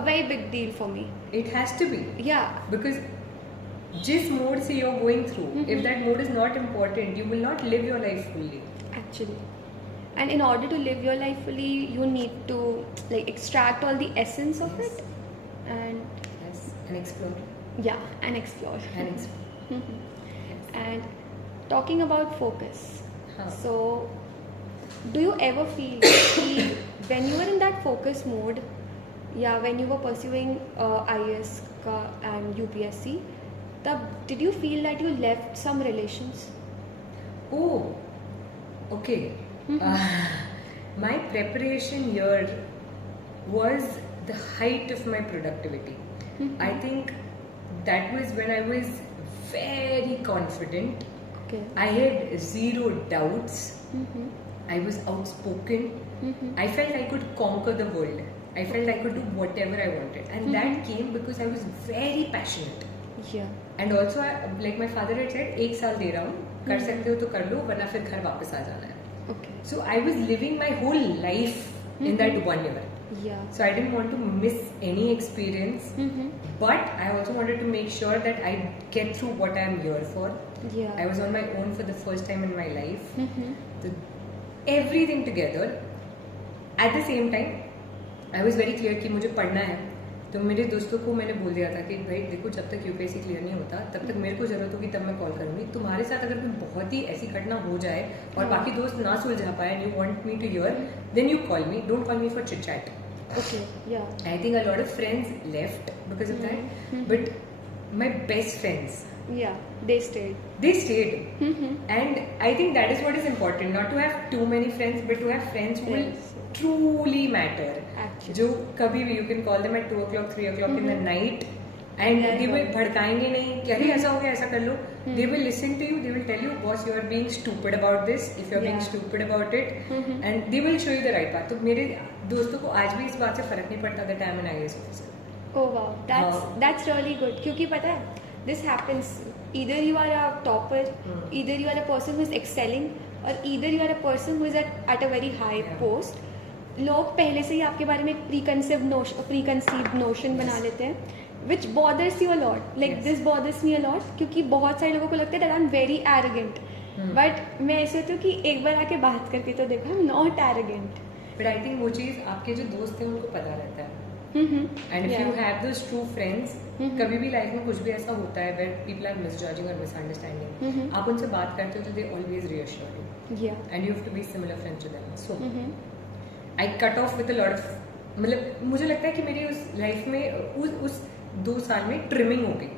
very big deal for me. It has to be, Yeah. Because जिस mode से you're going through, if that mode is not important, you will not live your life fully. Actually, and in order to live your life fully, you need to like extract all the essence of Yes. it, and Yes, and explore. and explore. And explore. Yes. And talking about focus, Huh. so do you ever feel कि when you were in that focus mode, yeah, when you were pursuing IAS का and UPSC, तब did you feel that you left some relations? Oh, okay. My preparation year was the height of my productivity. I think that was when I was very confident. Okay. I had zero doubts. I was outspoken. I felt I could conquer the world. I felt I could do whatever I wanted. And that came because I was very passionate. Yeah. And also, like my father had said, 1 साल दे रहा हूँ, कर सकते हो तो कर लो, वरना फिर घर वापस आ जाना है. Okay. So I was living my whole life in that 1 year. Yeah. So I didn't want to miss any experience, but I also wanted to make sure that I get through what I am here for. Yeah. I was on my own for the first time in my life. So everything together. At the same time, I was very clear कि मुझे पढ़ना है. तो मेरे दोस्तों को मैंने बोल दिया था कि भाई देखो, जब तक यूपीएससी क्लियर नहीं होता तब तक मेरे को जरूरत होगी तब मैं कॉल करूंगी. तुम्हारे साथ अगर कोई बहुत ही ऐसी घटना हो जाए और बाकी दोस्त ना सुलझा पाए and you want me to hear, then you call me. Don't call me for chit chat. Okay. Yeah. I think a lot of friends left because of that, but my best friends, Yeah. They stayed. they stayed. And I think that is what is important, not to have too many friends, but to have friends who will Yes. truly matter. Actually. जो कभी भी you can call them at 2 o'clock, 3 o'clock in the night, and Yeah, they will yeah. भड़काएंगे नहीं कि अरे ऐसा हो गया, ऐसा कर लो. They will listen to you. They will tell you, boss, you are being stupid about this. If you are being Yeah. stupid about it, and they will show you the right path. तो मेरे दोस्तों को आज भी इस बात से फर्क नहीं पड़ता that I am an IAS officer. Oh wow, that's really good. क्योंकि पता है, this happens. Either you are a topper, either you are a person who is excelling, or either you are a person who is at a very high Yeah. post. लोग पहले से ही आपके बारे में एक preconceived notion बना लेते हैं, which bothers you a lot. Like Yes. this bothers me a lot क्योंकि बहुत सारे लोगों को लगता है that I'm very arrogant. But मैं ऐसे होती हूँ कि एक बार आके बात करके तो देखो, I'm not arrogant. But I think वो चीज़ आपके जो दोस्त हैं उनको पता रहता है. And if Yeah. you have those true friends, कभी भी लाइफ में कुछ भी ऐसा होता है where people are misjudging or misunderstanding, आप उनसे बात करते हो तो they always reassure you, Yeah. and you have to be similar friends to them. So I cut off with a lot of, मतलब मुझे लगता है कि मेरी उस लाइफ में उस 2 साल में ट्रिमिंग हो गई.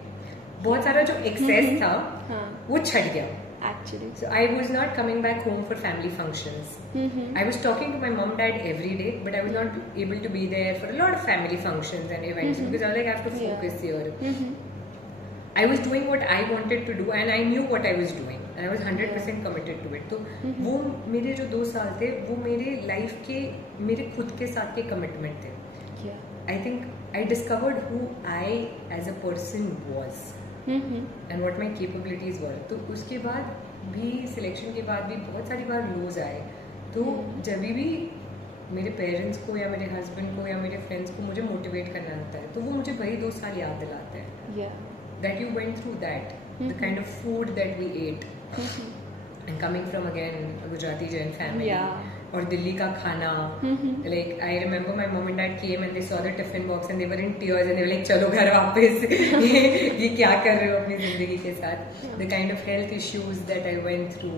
बहुत सारा जो एक्सेस था हाँ. वो छट गया. Actually. So I was not coming back home for family functions. I was talking to my mom, dad every day, but I was not able to be there for a lot of family functions and events because I was like, I have to Yeah. focus here. I was doing what I wanted to do and I knew what I was doing and I was 100% committed to it. तो वो मेरे जो 2 साल थे वो मेरे life के मेरे खुद के साथ के कमिटमेंट थे. Yeah. I think I discovered who I as a person was. And what my capabilities were. तो उसके बाद भी सिलेक्शन के बाद भी बहुत सारी बार लूज आए. तो जब भी मेरे पेरेंट्स को या मेरे हस्बैंड को या मेरे फ्रेंड्स को मुझे मोटिवेट करना होता है तो वो मुझे वही 2 साल याद दिलाते हैं that you went through that, the kind of food that we ate, and coming from again Gujarati Jain family और दिल्ली का खाना. Like I remember my mom and dad came and they saw the tiffin box and they were in tears and they were like चलो घर वापस. ये क्या कर रहे हो अपनी जिंदगी के साथ. The kind of health issues that I went through,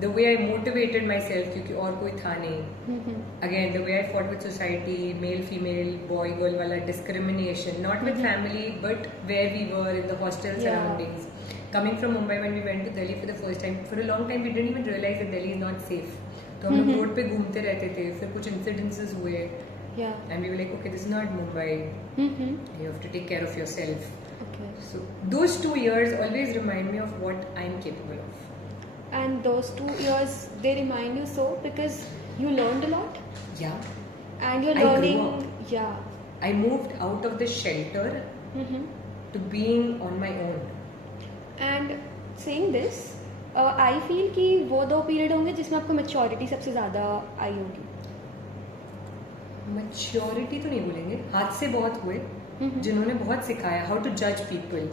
the way I motivated myself क्योंकि और कोई था नहीं. Again the way I fought with society, male female boy girl वाला discrimination, not with family but where we were in the hostel surroundings. Coming from Mumbai, when we went to Delhi for the first time, for a long time we didn't even realize that Delhi is not safe. तो हम लोग road पे घूमते रहते थे, फिर कुछ incidences हुए, and we were like, okay, this is not Mumbai. You have to take care of yourself. Okay. So those 2 years always remind me of what I'm capable of. And those 2 years, they remind you so because you learned a lot. Yeah. And you're I grew learning. up. Yeah. I moved out of the shelter to being on my own. And saying this I feel कि वो 2 period होंगे जिसमें आपको maturity सबसे ज़्यादा आई होगी. Maturity तो नहीं बोलेंगे, हाथ से बहुत हुए जिन्होंने बहुत सिखाया हाउ टू जज पीपल.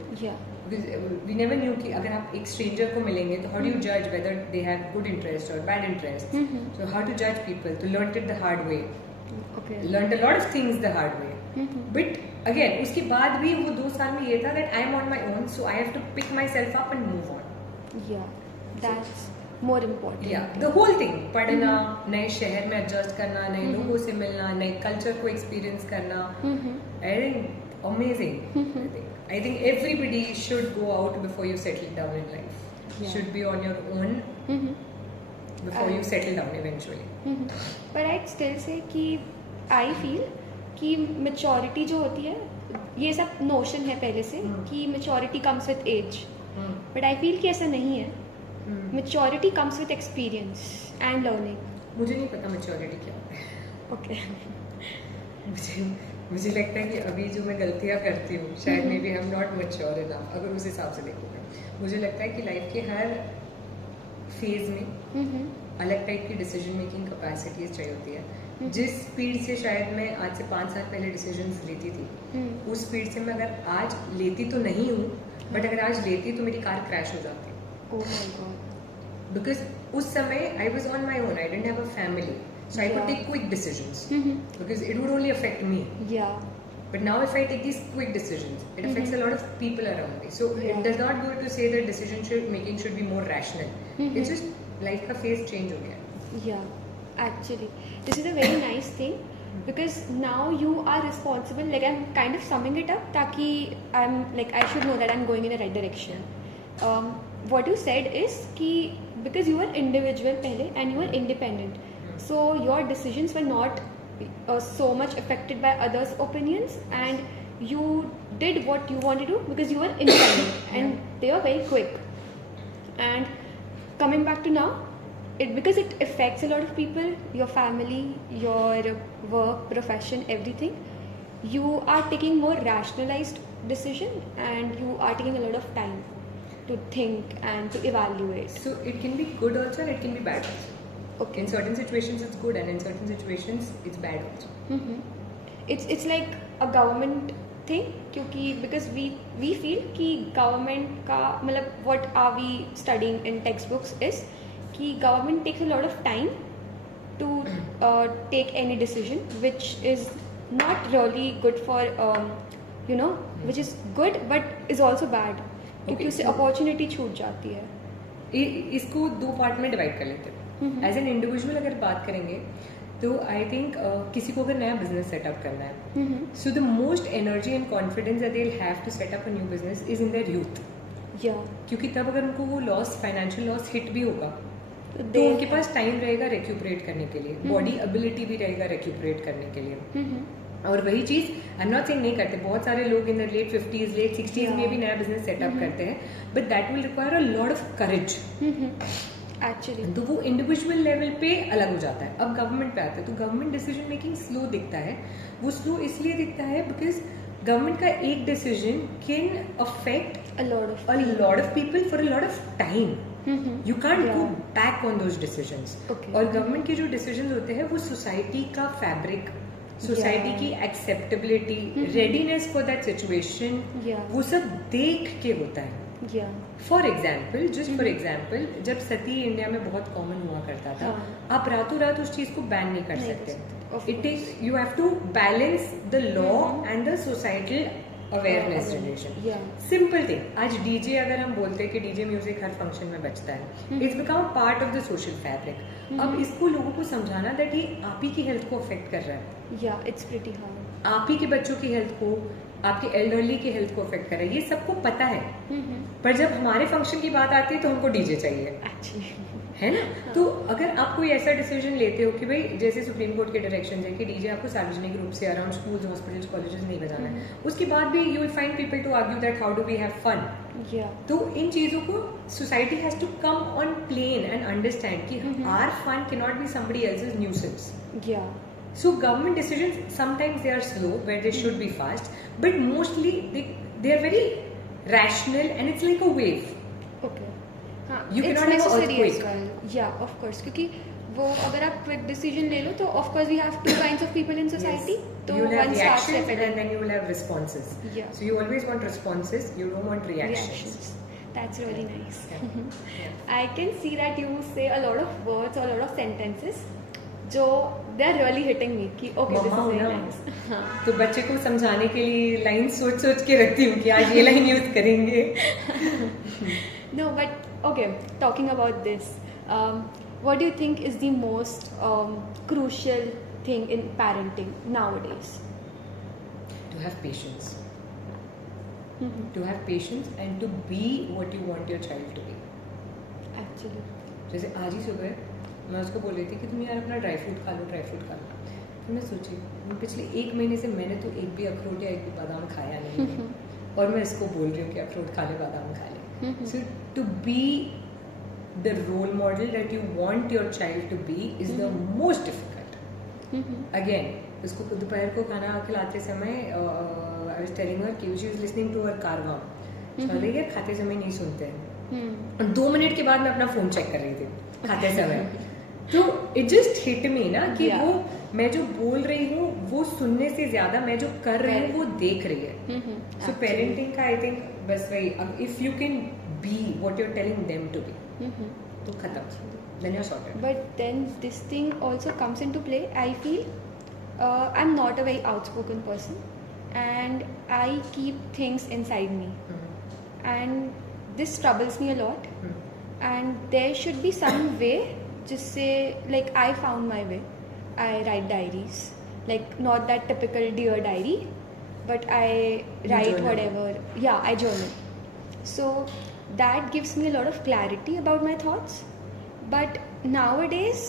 वी नेवर न्यू कि अगर आप एक स्ट्रेंजर को मिलेंगे तो हाउ डू यू जज whether they have good interest और bad interest. So how to जज पीपल, तो learn it the hard way, learn a lot of things the hard way. But again उसके बाद भी वो 2 साल में ये था that I am on my own, so I have to pick myself up and move on. That's more important. The whole thing, पढ़ना, नए शहर में एडजस्ट करना, नए लोगों से मिलना, नए कल्चर को एक्सपीरियंस करना. I think amazing. I think everybody should go out before you settle down in life. You should be on your own before you settle down eventually. But I'd still say कि I feel कि maturity जो होती है, ये सब notion है पहले से कि maturity comes with age. But I feel कि ऐसा नहीं है. Maturity comes with experience and learning. मुझे नहीं पता maturity क्या होता है. Okay. मुझे लगता है कि अभी जो मैं गलतियाँ करती हूँ शायद maybe I am not mature enough. अगर उस हिसाब से देखोगे मुझे लगता है कि लाइफ के हर फेज में अलग टाइप की डिसीजन मेकिंग कैपेसिटीज चाहिए होती है. जिस स्पीड से शायद मैं आज से 5 साल पहले डिसीजंस लेती थी उस स्पीड से मैं अगर आज लेती तो नहीं हूँ, बट अगर आज लेती तो मेरी कार क्रैश हो जाती. बिकॉज उस समय I was on my own, I didn't have a family. So I could take quick decisions because it would only affect me. But now if I take these quick decisions, it affects a lot of people around me. So it does not go to say that decision making should be more rational. It's just life का phase change हो गया. Actually, this is a very nice thing because now you are responsible. Like I'm kind of summing it up, ताकि I should know that I'm going in the right direction. What you said is कि because you were individual पहले and you were independent. So your decisions were not so much affected by others' opinions, and you did what you wanted to do because you were independent and they were very quick. And coming back to now, because it affects a lot of people, your family, your work, profession, everything, you are taking more rationalized decision and you are taking a lot of time to think and to evaluate. So it can be good also and it can be bad also. Okay. In certain situations it's good and in certain situations it's bad also. It's like a government thing क्योंकि because we feel कि government का मतलब what are we studying in textbooks is कि government takes a lot of time to take any decision which is not really good for which is good but is also bad क्योंकि उससे opportunity छूट जाती है. इसको 2 part में divide कर लेते हैं. एज एन इंडिविजुअल अगर बात करेंगे तो आई थिंक किसी को अगर नया बिजनेस सेटअप करना है so the most energy and confidence that they will have to set up a new business is in their youth. क्योंकि तब अगर उनको वो लॉस, फाइनेंशियल लॉस हिट भी होगा तो उनके पास टाइम रहेगा रिक्यूपरेट करने के लिए, बॉडी एबिलिटी भी रहेगा रिक्यूपरेट करने के लिए. और वही चीज आई एम नॉट सेइंग नहीं करते, बहुत सारे लोग in the late 50s late 60s में भी नया बिजनेस सेटअप करते हैं, but that will require a lot of courage. Actually तो वो इंडिविजुअल लेवल पे अलग हो जाता है. अब गवर्नमेंट पे आता है तो गवर्नमेंट डिसीजन मेकिंग स्लो दिखता है. वो स्लो इसलिए दिखता है बिकॉज गवर्नमेंट का एक decision can affect a lot of people for a lot of time. You can't go Yeah. back on those decisions. Okay. और गवर्नमेंट के जो डिसीजंस होते हैं वो सोसाइटी का फैब्रिक, सोसाइटी Yeah. की acceptability, readiness for that situation, Yeah. वो सब देख के होता है. Yeah. For example, just for example, जब सती इंडिया में बहुत कॉमन हुआ करता था, हाँ. आप रातों रात उस चीज को बैन नहीं कर नहीं कर सकते. सकते, of it is, you have to balance the law and the societal awareness Awareness. Generation. Yeah. Simple thing, आज डीजे अगर हम बोलते हैं कि डीजे म्यूजिक हर फंक्शन में बजता है, it's become part of the social fabric. अब इसको लोगों को समझाना दैट ये आप ही की हेल्थ को अफेक्ट कर रहा है, Yeah, it's pretty hard. आप ही के बच्चों की हेल्थ को, आपके एल्डरली की हेल्थ को अफेक्ट कर रहा है, ये सबको पता है. पर जब हमारे फंक्शन की बात आती है तो हमको डीजे चाहिए, Actually. है ना. तो अगर आप कोई ऐसा डिसीजन लेते हो कि भाई जैसे सुप्रीम कोर्ट के डायरेक्शन है कि डीजे आपको सार्वजनिक रूप से अराउंड स्कूल्स, हॉस्पिटल्स, कॉलेजेस नहीं बजाना है, उसके बाद भी you will find people to argue that how do we have fun. Yeah. तो इन चीजों को society has to come on plane and understand कि our fun can not be somebody else's nuisance. Yeah. So government decisions, sometimes they are slow where they should be fast, but mostly they are very rational and it's like a wave. Okay. हाँ, You it's cannot have an necessary as earthquake. well. Yeah, of course. क्योंकि वो अगर आप quick decision ले लो तो of course we have two kinds of people in society. तो you will have one starts reactions affecting and then you will have responses. Yeah. So you always want responses, you don't want reactions. reactions. That's really nice. Yeah. I can see that you say a lot of words or a lot of sentences जो they are really hitting me कि okay this mamma is हो very ना, nice. हाँ. तो बच्चे को समझाने के लिए लाइन सोच सोच के रखती हूँ कि आज ये लाइन यूज करेंगे. No, but okay, talking about this, what do you think is the most crucial thing in parenting nowadays? To have patience. To have patience and to be what you want your child to be. Actually. जैसे आज ही सुबह मैं उसको बोल रही थी कि तुम यार अपना ड्राई फ्रूट खा लो, ड्राई फ्रूट खा लो. फिर मैं सोची पिछले 1 महीने से मैंने तो एक भी अखरोट या एक भी बादाम खाया नहीं है और मैं इसको बोल रही हूँ कि अखरोट खा ले, बादाम खा ले. So to be the role model that you want your child to be is the most difficult. Again उसको दोपहर को खाना खिलाते समय आई वाज टेलिंग हर कि she was listening to her Carvaan. So यार खाते समय नहीं सुनते हैं. और 2 मिनट के बाद मैं अपना फोन चेक कर रही थी खाते समय. तो इट जस्ट हिट मी ना कि Yeah. वो मैं जो बोल रही हूँ वो सुनने से ज्यादा मैं जो कर रही हूँ वो देख रही है. सो पेरेंटिंग का आई थिंक बस वही, if you can be what you are telling them to be तो खत्म, then you are sorted. But then this thing also comes into play. I feel I'm not a very outspoken person, and I keep things inside me, and this troubles me a lot. And there should be some way, just say like I found my way. I write diaries, like not that typical dear diary, but I write journal. whatever. Yeah, I journal. So that gives me a lot of clarity about my thoughts. But nowadays,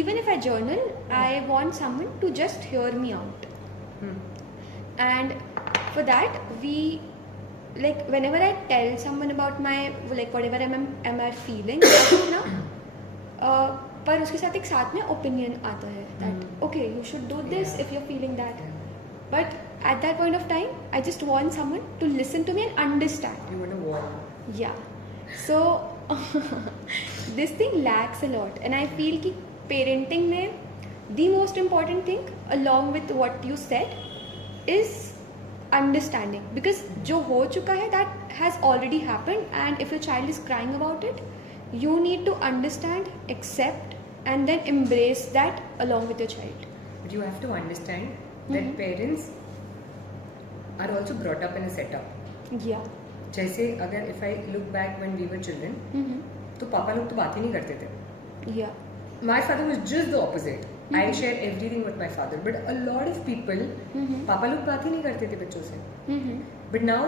even if I journal, I want someone to just hear me out. And for that, like whenever I tell someone about my like whatever am I feeling ना, पर उसके साथ एक साथ में opinion आता है that okay you should do this if you're feeling that. But at that point of time, I just want someone to listen to me and understand. You want to warn. Yeah. So this thing lacks a lot, and I feel कि parenting में the most important thing along with what you said is understanding, because जो हो चुका है that has already happened, and if your child is crying about it, you need to understand, accept, and then embrace that along with your child. But you have to understand that parents are also brought up in a setup. Yeah. जैसे अगर if I look back when we were children, तो पापा लोग तो बात ही नहीं करते थे. Yeah. My father was just the opposite. I share everything with my father, but a lot of people, पापा लोग बात ही नहीं करते थे बच्चों से. But now,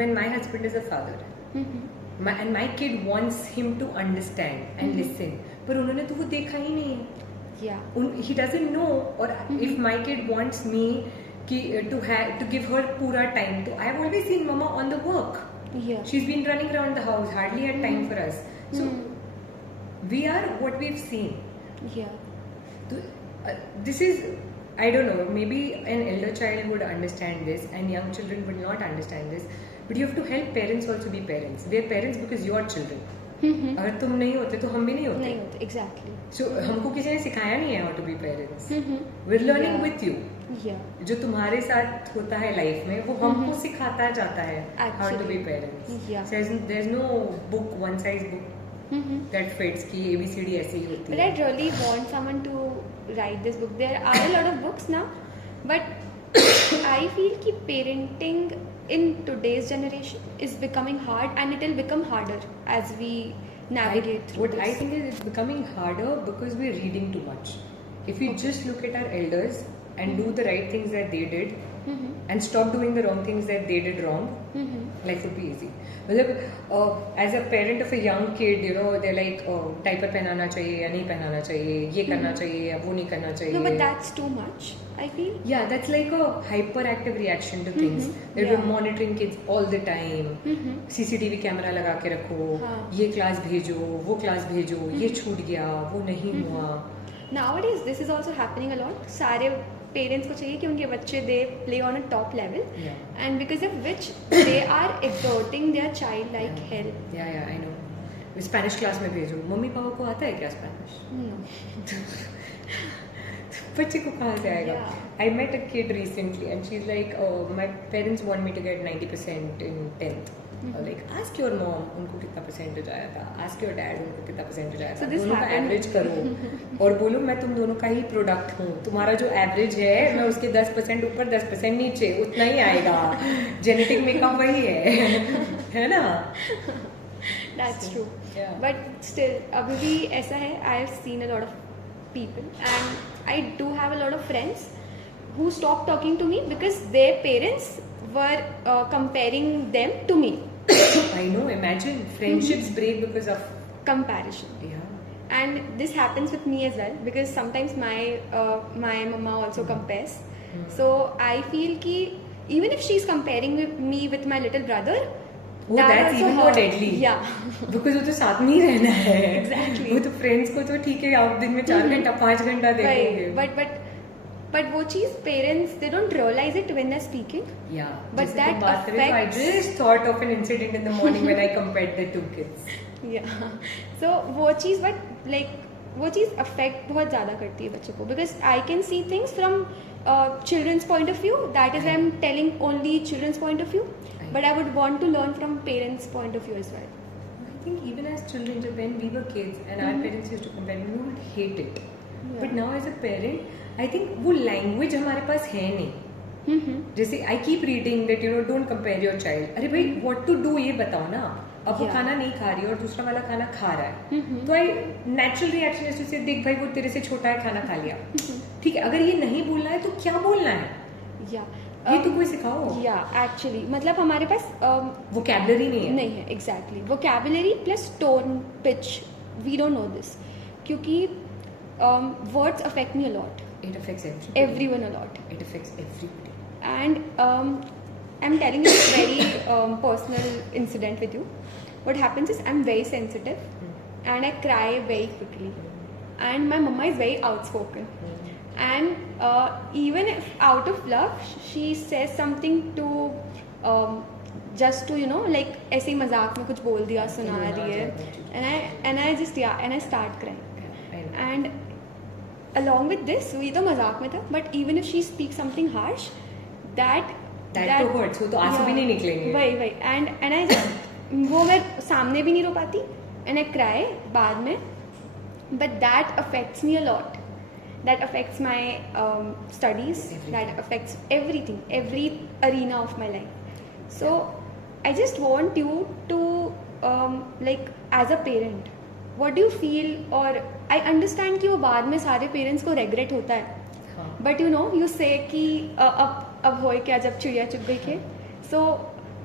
when my husband is a father, and my kid wants him to understand and listen, पर उन्होंने तो वो देखा ही नहीं है. Yeah. He doesn't know. Or if my kid wants me to give her pura time, to I have always seen mama on the work. Yeah. She's been running around the house, hardly had time for us. So we are what we've seen. Yeah. This is, I don't know, maybe an elder child would understand this and young children would not understand this. But you have to help parents also be parents. We are parents because you are children. अगर तुम नहीं होते तो हम भी नहीं होते. नहीं होते, एग्जैक्टली. सो हमको किसी ने सिखाया नहीं है how to be parents. We are learning with you. जो तुम्हारे साथ होता है लाइफ में वो हमको सिखाता जाता है how to be parents. There is no book, one size book that fits की ABCD ऐसे ही होती है. But I really want someone to write this book. There are a lot of books now, but I feel कि parenting in today's generation is becoming hard, and it will become harder as we navigate through What this. I think is it's becoming harder because we're reading too much. If we just look at our elders and do the right things that they did and stop doing the wrong things that they did wrong, life would be easy. मतलब as a parent of a young kid, you know, they're like diaper पहनाना चाहिए या नहीं पहनाना चाहिए, ये करना चाहिए या वो नहीं करना चाहिए. No, but that's too much, I feel. Yeah, that's like a hyperactive reaction to things. They're monitoring kids all the time. CCTV camera लगा के रखो, ये क्लास भेजो, वो क्लास भेजो, ये छूट गया, वो नहीं हुआ. Nowadays, this is also happening a lot. सारे पेरेंट्स को चाहिए कि उनके बच्चे they play on a top level, and because of which they are exerting their child like hell. या आई नो. स्पेनिश क्लास में भेजो. मम्मी पापा को आता है क्या स्पेनिश? बच्चे को कहाँ से आएगा? I met a kid recently and she is like my parents want me to get 90% in 10th. Like ask your mom उनको कितना परसेंटेज आया था, आस्क योर डैड उनको कितना परसेंटेज आया था. दोनों का एवरेज करो और बोलो मैं तुम दोनों का ही प्रोडक्ट हूँ. तुम्हारा जो एवरेज है मैं उसके 10% ऊपर 10% नीचे उतना ही आएगा. जेनेटिक मेकअप वही है ना. That's true. But still अभी भी ऐसा है. I have seen a lot of people and I do have a lot of friends who stopped talking to me because their parents were comparing them to me. I know. Imagine friendships break because of comparison. Yeah. And this happens with me as well because sometimes my mama also compares. So I feel कि even if she's comparing me with my little brother, that's even more deadly. Yeah. Because वो तो साथ में ही रहना है. Exactly. वो तो friends को तो ठीक है आप दिन में 4 घंटा 5 घंटा देखोगे. But वो चीज parents they don't realize it when they're speaking. Yeah. But that affects. I just thought of an incident in the morning when I compared the two kids. Yeah. So वो चीज वो चीज affect बहुत ज़्यादा करती है बच्चों को because I can see things from children's point of view. That is why I'm telling only children's point of view. But I would want to learn from parents' point of view as well. I think even as children, when we were kids and our parents used to compare, we would hate it. Yeah. But now as a parent, I think वो language हमारे पास है नहीं. जैसे I keep reading that don't compare your child. अरे भाई what to do ये बताओ ना. अब वो खाना नहीं खा रही है और दूसरा वाला खाना खा रहा है. तो आई नेचुरल रिएक्शन है जैसे देख भाई वो तेरे से छोटा है खाना खा लिया. ठीक है अगर ये नहीं बोलना है तो क्या बोलना है? ये तो कोई सिखाओ. एक्चुअली मतलब हमारे पास वोकैबुलरी नहीं है. Exactly vocabulary plus tone pitch we don't know this क्योंकि words affect me a lot. It affects everyone a lot. It affects everybody. And I'm telling you a very personal incident with you. What happens is I'm very sensitive and I cry very quickly. And my mama is very outspoken. And even if out of love, she says something to just to like ऐसे ही मजाक में कुछ बोल दिया सुना रही है. And I just and I start crying. And along with this ये तो मजाक में था but even if she speaks something harsh that तो hurts. वो तो आंसू भी नहीं निकलेंगे. वही and I just वो मैं सामने भी नहीं रो पाती and I cry बाद में but that affects me a lot. That affects my studies. That affects everything, every arena of my life. So I just want you to like as a parent what do you feel or I understand कि वो बाद में सारे parents को regret होता है but you say कि अब होए क्या जब चिड़िया चुग गई खे. So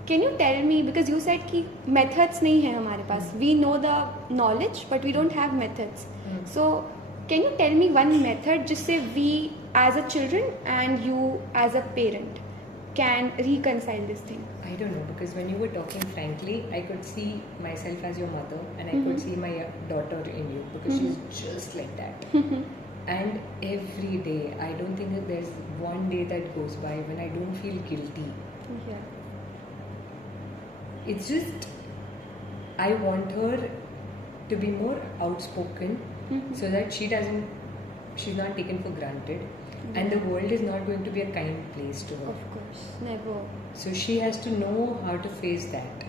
can you tell me because you said कि methods नहीं है हमारे पास. We know the knowledge but we don't have methods. So can you tell me one method जिससे we as a children and you as a parent can reconcile this thing? I don't know because when you were talking frankly, I could see myself as your mother and I could see my daughter in you because she's just like that. And every day, I don't think that there's one day that goes by when I don't feel guilty. It's just I want her to be more outspoken so that she's not taken for granted, and the world is not going to be a kind place to her. Of course, never. So she has to know how to face that.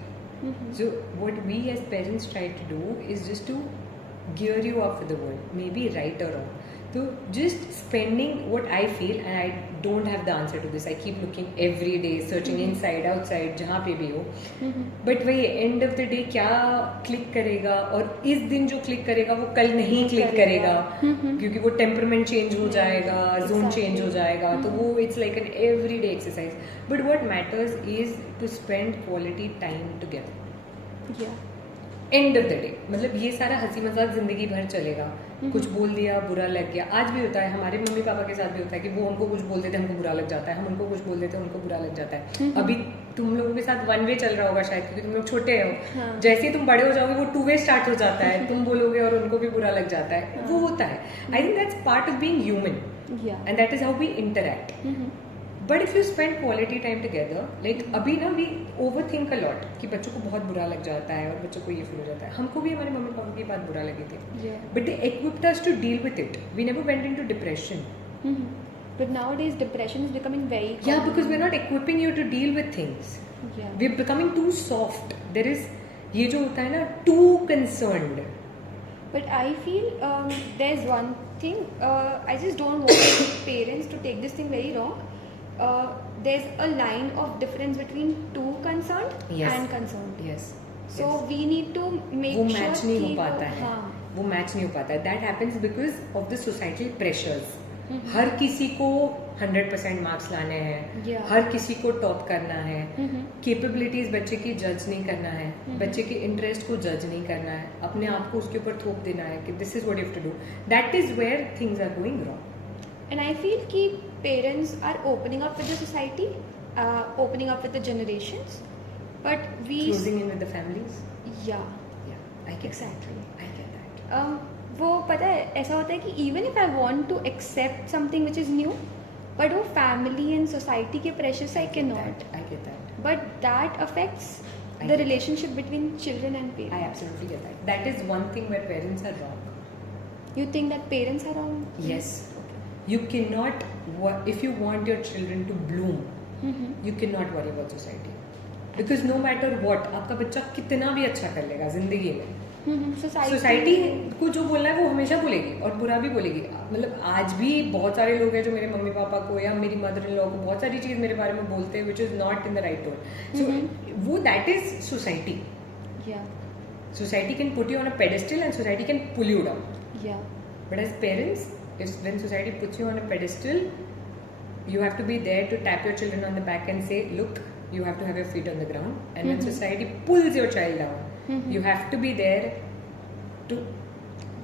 So what we as parents try to do is just to gear you up for the world, maybe right or wrong. So just spending what I feel, and I don't have the answer to this. I keep looking every day, searching inside, outside, जहाँ पे भी हो. But वही end of the day क्या click करेगा, और इस दिन जो click करेगा वो कल नहीं click करेगा, क्योंकि वो temperament change हो जाएगा, zone change हो जाएगा, तो वो it's like an everyday exercise. But what matters is to spend quality time together. Yeah. End of the day मतलब ये सारा हंसी मजाक जिंदगी भर चलेगा. कुछ बोल दिया, बुरा लग गया. आज भी होता है, हमारे मम्मी पापा के साथ भी होता है कि वो हमको कुछ बोल देते हैं, हमको बुरा लग जाता है, हम उनको कुछ बोल देते हैं, उनको बुरा लग जाता है. अभी तुम लोगों के साथ वन वे चल रहा होगा शायद, क्योंकि तुम लोग छोटे हो. जैसे ही तुम बड़े हो जाओगे वो टू वे स्टार्ट हो जाता है. तुम बोलोगे और उनको भी बुरा लग जाता है. वो होता है. I think that's part of being human, and that is how we interact. But if you spend quality time together, like अभी ना we overthink a lot कि बच्चों को बहुत बुरा लग जाता है और बच्चों को ये फील हो जाता है. हमको भी हमारे मम्मी पापा की बात बुरा लगी थी, but they equipped us to deal with it. We never went into depression. But nowadays depression is becoming very common. Yeah, because we're not equipping you to deal with things. Yeah. We're becoming too soft. There is ये जो होता है ना, too concerned. But I feel there's one thing, I just don't want parents to take this thing very wrong. There's a line of difference between too concerned and concerned. Yes. So we need to make वो sure match नहीं हो कि पाता है. वो match नहीं हो पाता है. That happens because of the societal pressures. हर किसी को 100% मार्क्स लाने हैं, हर किसी को टॉप करना है, कैपेबिलिटीज बच्चे की जज नहीं करना है, बच्चे के इंटरेस्ट को जज नहीं करना है, अपने आप को उसके ऊपर थोप देना है कि this is what you have to do. That is where things are going wrong. And I feel कि parents are opening up with the society, opening up with the generations, but we closing in with the families. Yeah, I get exactly. I get that. वो पता है ऐसा होता है कि even if I want to accept something which is new, but वो family and society के pressure से I cannot. I get that. But that affects the relationship between children and parents. I absolutely get that. That is one thing where parents are wrong. You think that parents are wrong? Yes. You cannot, if you want your children to bloom, you cannot worry about society. Because no matter what, आपका बच्चा कितना भी अच्छा कर लेगा जिंदगी में, society को जो बोलना है वो हमेशा बोलेगी और बुरा भी बोलेगी. मतलब आज भी बहुत सारे लोग हैं जो मेरे मम्मी पापा को या मेरी मदर इन लॉ को बहुत सारी चीज मेरे बारे में बोलते हैं which is not in the right tone. So वो that is society. Society can put you on a pedestal and society can pull you down. But as parents, when society puts you on a pedestal, you have to be there to tap your children on the back and say, look, you have to have your feet on the ground. And when society pulls your child down, you have to be there to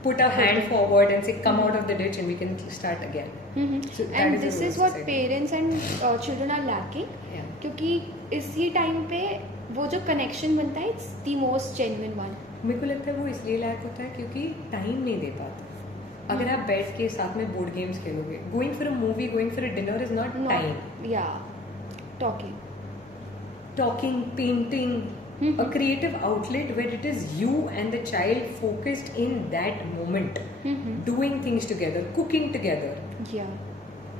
put a hand forward and say, come out of the ditch and we can start again. So and this is what parents and children are lacking. क्योंकि इसी time पे वो जो connection बनता है, it's the most genuine one. मेरे को लगता है वो इसलिए लैक होता है क्योंकि टाइम नहीं दे पाते. अगर आप बैठ के साथ में बोर्ड गेम्स खेलोगे, going for a movie, going for a dinner is not time. Talking, painting, a creative outlet where it is you and the child focused in that moment, doing things together, cooking together.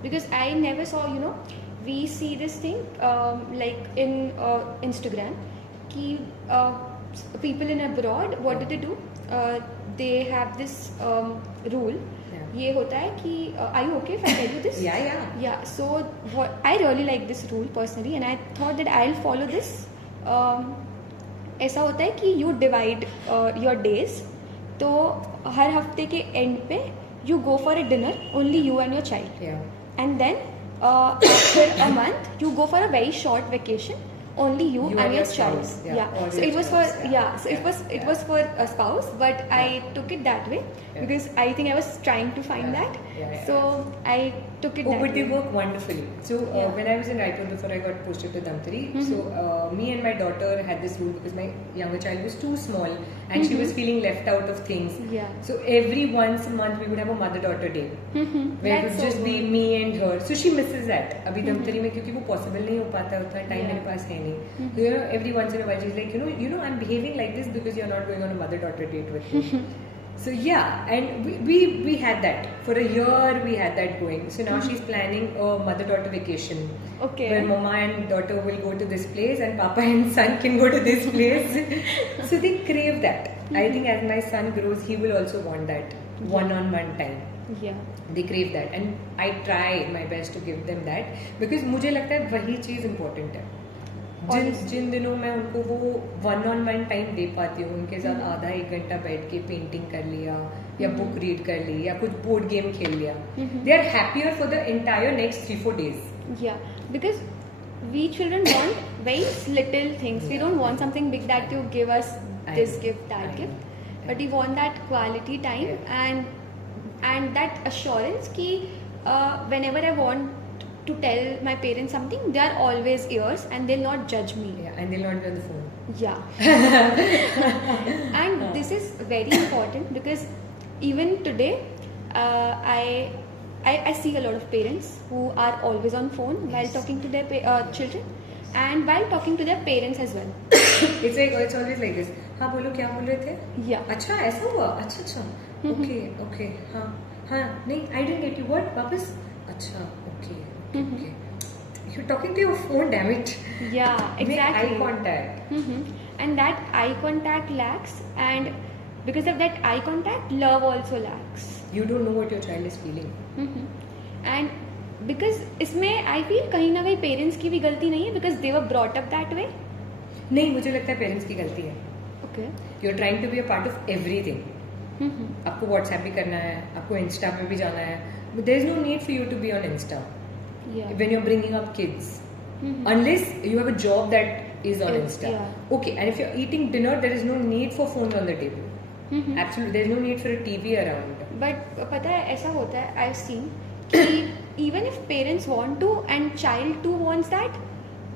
Because I never saw, we see this thing like in Instagram कि people in abroad, what do they do? They have this rule. ये होता है कि are you okay if I tell you this? Yeah. So I really like this rule personally, and I thought that I'll follow this. ऐसा होता है कि you divide your days. तो हर हफ्ते के end पे you go for a dinner, only you and your child. And then after a month you go for a very short vacation. Only you and your child. So it was for it was for a spouse, but I took it that way because I think I was trying to find that. So I took it that way. But they work wonderfully. So when I was in Raipur before I got posted to Damtari, so me and my daughter had this rule because my younger child was too small and she was feeling left out of things. Yeah. So every once a month we would have a mother-daughter day where it would That's so just be good. me and her. So she misses that. अभी धमतरी में क्योंकि वो possible नहीं हो पाता है, उतना time Yeah. मेरे पास है नहीं. So, you know, every once in a while she's like, you know, I'm behaving like this because you're not going on a mother-daughter date with me. So yeah, and we had that for a year. We had that going. So now she's planning a mother-daughter vacation. Okay. Where mama and daughter will go to this place and papa and son can go to this place. So they crave that. I think as my son grows, he will also want that one-on-one time. Yeah. They crave that, and I try my best to give them that because मुझे लगता है वही चीज़ important है. जिन दिनों मैं उनको वो one-on-one time दे पाती हूँ, उनके साथ आधा एक घंटा बैठ के पेंटिंग कर लिया या बुक रीड कर ली या कुछ बोर्ड गेम खेल लिया, they are happier for the entire next 3-4 days. Yeah, because we children want very little things. We don't want something big that you give us this gift, that gift, but we want that quality time and that assurance कि whenever I want to tell my parents something, they are always ears and they'll not judge me. Yeah, and they'll not be on the phone. Yeah. And this is very important because even today I see a lot of parents who are always on phone while talking to their children and while talking to their parents as well. It's always like this. हाँ बोलो, क्या बोल रहे थे? Yeah. अच्छा ऐसा हुआ, अच्छा okay हाँ नहीं, I didn't get you. What? वापस? अच्छा okay. You're talking to your phone, damn it. Yeah, exactly. Make eye contact. And that eye contact lacks, and because of that eye contact, love also lacks. You don't know what your child is feeling. And because इसमें I feel कहीं ना कहीं parents की भी गलती नहीं है because they were brought up that way. नहीं, मुझे लगता है पेरेंट्स की गलती है. Okay. You're trying to be a part of everything. आपको WhatsApp भी करना है, आपको Insta पे भी जाना है. But there's no need for you to be on Insta. Yeah. When you're bringing up kids, unless you have a job that is on Insta. Yeah. Okay, and if you're eating dinner, there is no need for phones on the table. Absolutely, there's no need for a TV around. But पता है ऐसा होता है, I've seen कि even if parents want to and child too wants that,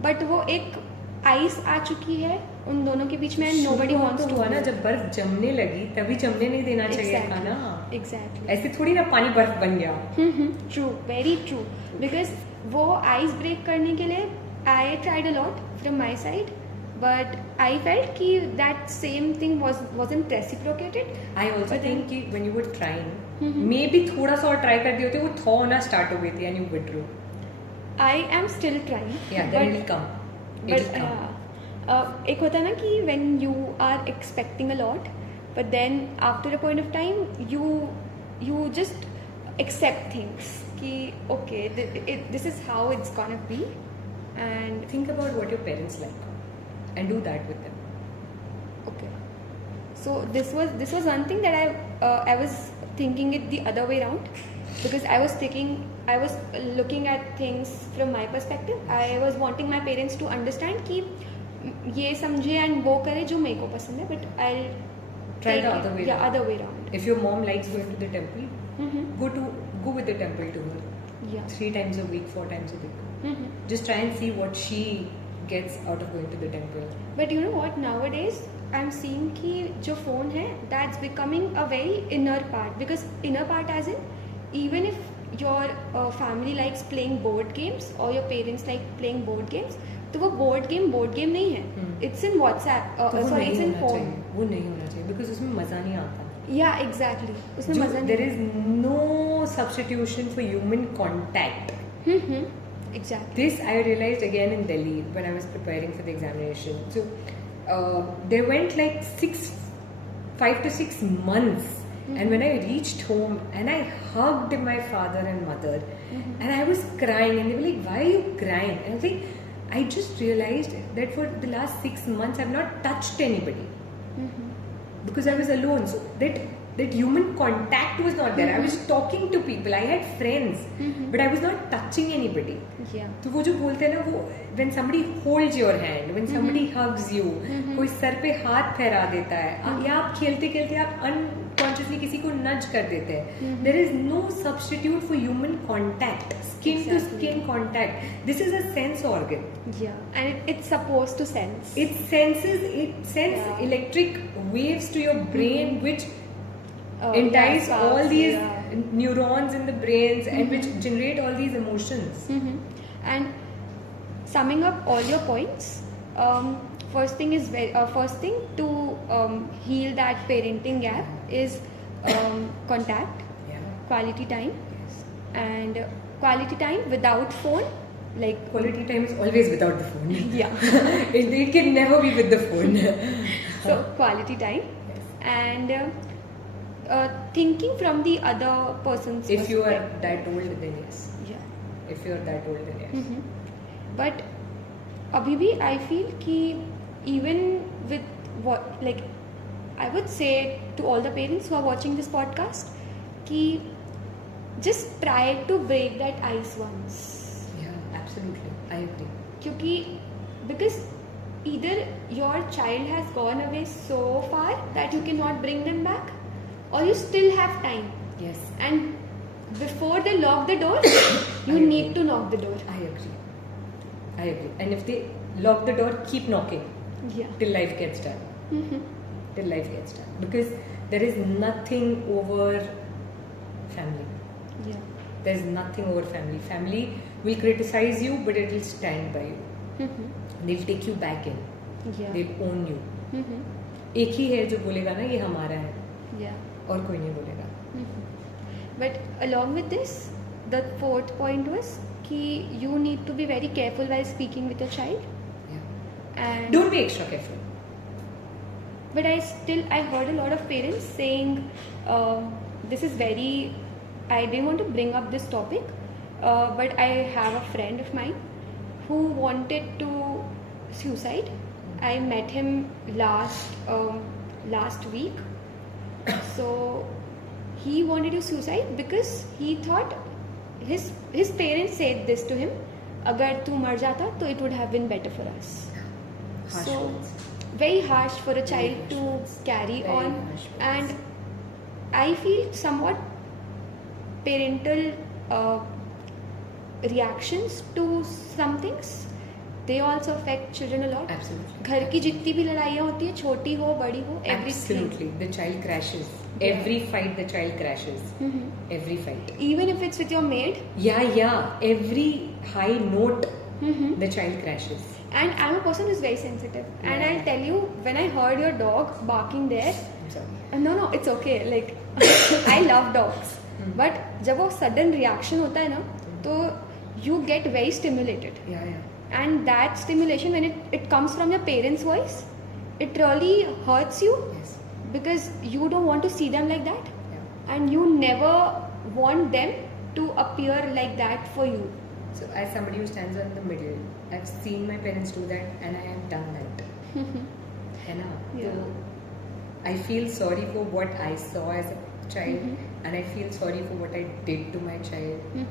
but वो एक ice आ चुकी है उन दोनों के बीच में and nobody wants to. हुआ ना, जब बर्फ जमने लगी तभी जमने नहीं देना चाहिए था ना. Exactly. ऐसे थोड़ी ना पानी बर्फ बन गया. True, very true. Because वो आइस ब्रेक करने के लिए I tried a lot from my side, but I felt कि that same thing wasn't reciprocated. I also think कि when you were trying, maybe थोड़ा सा और try कर दिए होते, वो thaw होना start हो गई थी and you withdrew. I am still trying. Yeah, then it'll come. It'll come. एक होता है ना कि when you are expecting a lot, but then after a point of time you just accept things कि okay this is how it's gonna be, and Think about what your parents like and do that with them. okay. So this was one thing that I was thinking it the other way around, because I was looking at things from my perspective. I was wanting my parents to understand कि ये समझे and वो करे जो मेरे को पसंद है, but I'll Try take the it- other way yeah, around. other way around. If your mom likes going to the temple, go with the temple to her. Yeah. 3 times a week, 4 times a week. Just try and see what she gets out of going to the temple. But you know what, nowadays I'm seeing कि जो phone है that's becoming a very inner part, because inner part as in even if your family likes playing board games or your parents like playing board games, तो वो board game नहीं है. It's in WhatsApp. तो वो Sorry, नहीं it's in होना phone. चाहिए. वो नहीं होना चाहिए because उसमें मजा नहीं आता. Yeah, exactly. उसमें मजा नहीं. There is no substitution for human contact. Exactly. This I realized again in Delhi when I was preparing for the examination. So they went like 5 to 6 months. And when I reached home and I hugged my father and mother, and I was crying, and they were like, "Why are you crying?" And I was like, I just realized that for the last 6 months I've not touched anybody because I was alone. So that human contact was not there. I was talking to people, I had friends, but I was not touching anybody. Yeah. तो वो जो बोलते हैं ना, वो when somebody holds your hand, when somebody hugs you, कोई sir पे हाथ फैरा देता है, या आप खेलते खेलते आप सबकॉन्शियसली किसी को नज कर देते हैं. There is no substitute for human contact, skin to skin contact. This is a sense organ. Yeah, and it's supposed to sense. It sends electric waves to your brain, which entice all these neurons in the brains and which generate all these emotions. And summing up all your points, first thing to heal that parenting gap is contact, quality time, and quality time without phone. Like Quality time is always without the phone. Yeah. it can never be with the phone. So quality time, and thinking from the other person's If you are perspective. that old, then yes. Yeah. If you are that old, then yes. But अभी भी I feel कि even with what, like, I would say to all the parents who are watching this podcast कि just try to break that ice once. Yeah, absolutely. I agree. क्योंकि because either your child has gone away so far that you cannot bring them back, or you still have time, Yes. and before they lock the door you I need agree. to knock the door. I agree. I agree. And if they lock the door, keep knocking Yeah. till life gets done. Till life gets done. Because there is nothing over family. Yeah. There's nothing over family. Family will criticize you, but it will stand by you. They'll take you back in. Yeah. They'll own you. एक ही है जो बोलेगा ना ये हमारा है, Yeah. और कोई नहीं बोलेगा. But along with this, the fourth point was कि you need to be very careful while speaking with your child. Yeah. And Don't be extra careful. but I heard a lot of parents saying this is very, I didn't want to bring up this topic, but I have a friend of mine who wanted to suicide. I met him last week. So he wanted to suicide because he thought his parents said this to him, अगर तू मर जाता तो it would have been better for us. Harsh So words. very harsh for a child harsh to words. carry Very on, harsh words. and I feel somewhat parental reactions to some things, they also affect children a lot. Absolutely. घर की जितनी भी लड़ाइयाँ होती है, छोटी हो बड़ी हो, everything. Absolutely. The child crashes. Yeah. Every fight, the child crashes. Every fight. Even if it's with your maid. Yeah. Every high note, the child crashes. And I'm a person who's very sensitive. And Yeah. I'll tell you, when I heard your dog barking there, I'm sorry. no, it's okay. Like, I love dogs. But जब वो sudden reaction होता है ना, तो you get very stimulated. Yeah. And that stimulation, when it comes from your parents' voice, it really hurts you Yes. because you don't want to see them like that. Yeah. And you never want them to appear like that for you. So as somebody who stands in the middle, I've seen my parents do that and I have done that. है ना? Yeah. So I feel sorry for what I saw as a child and I feel sorry for what I did to my child.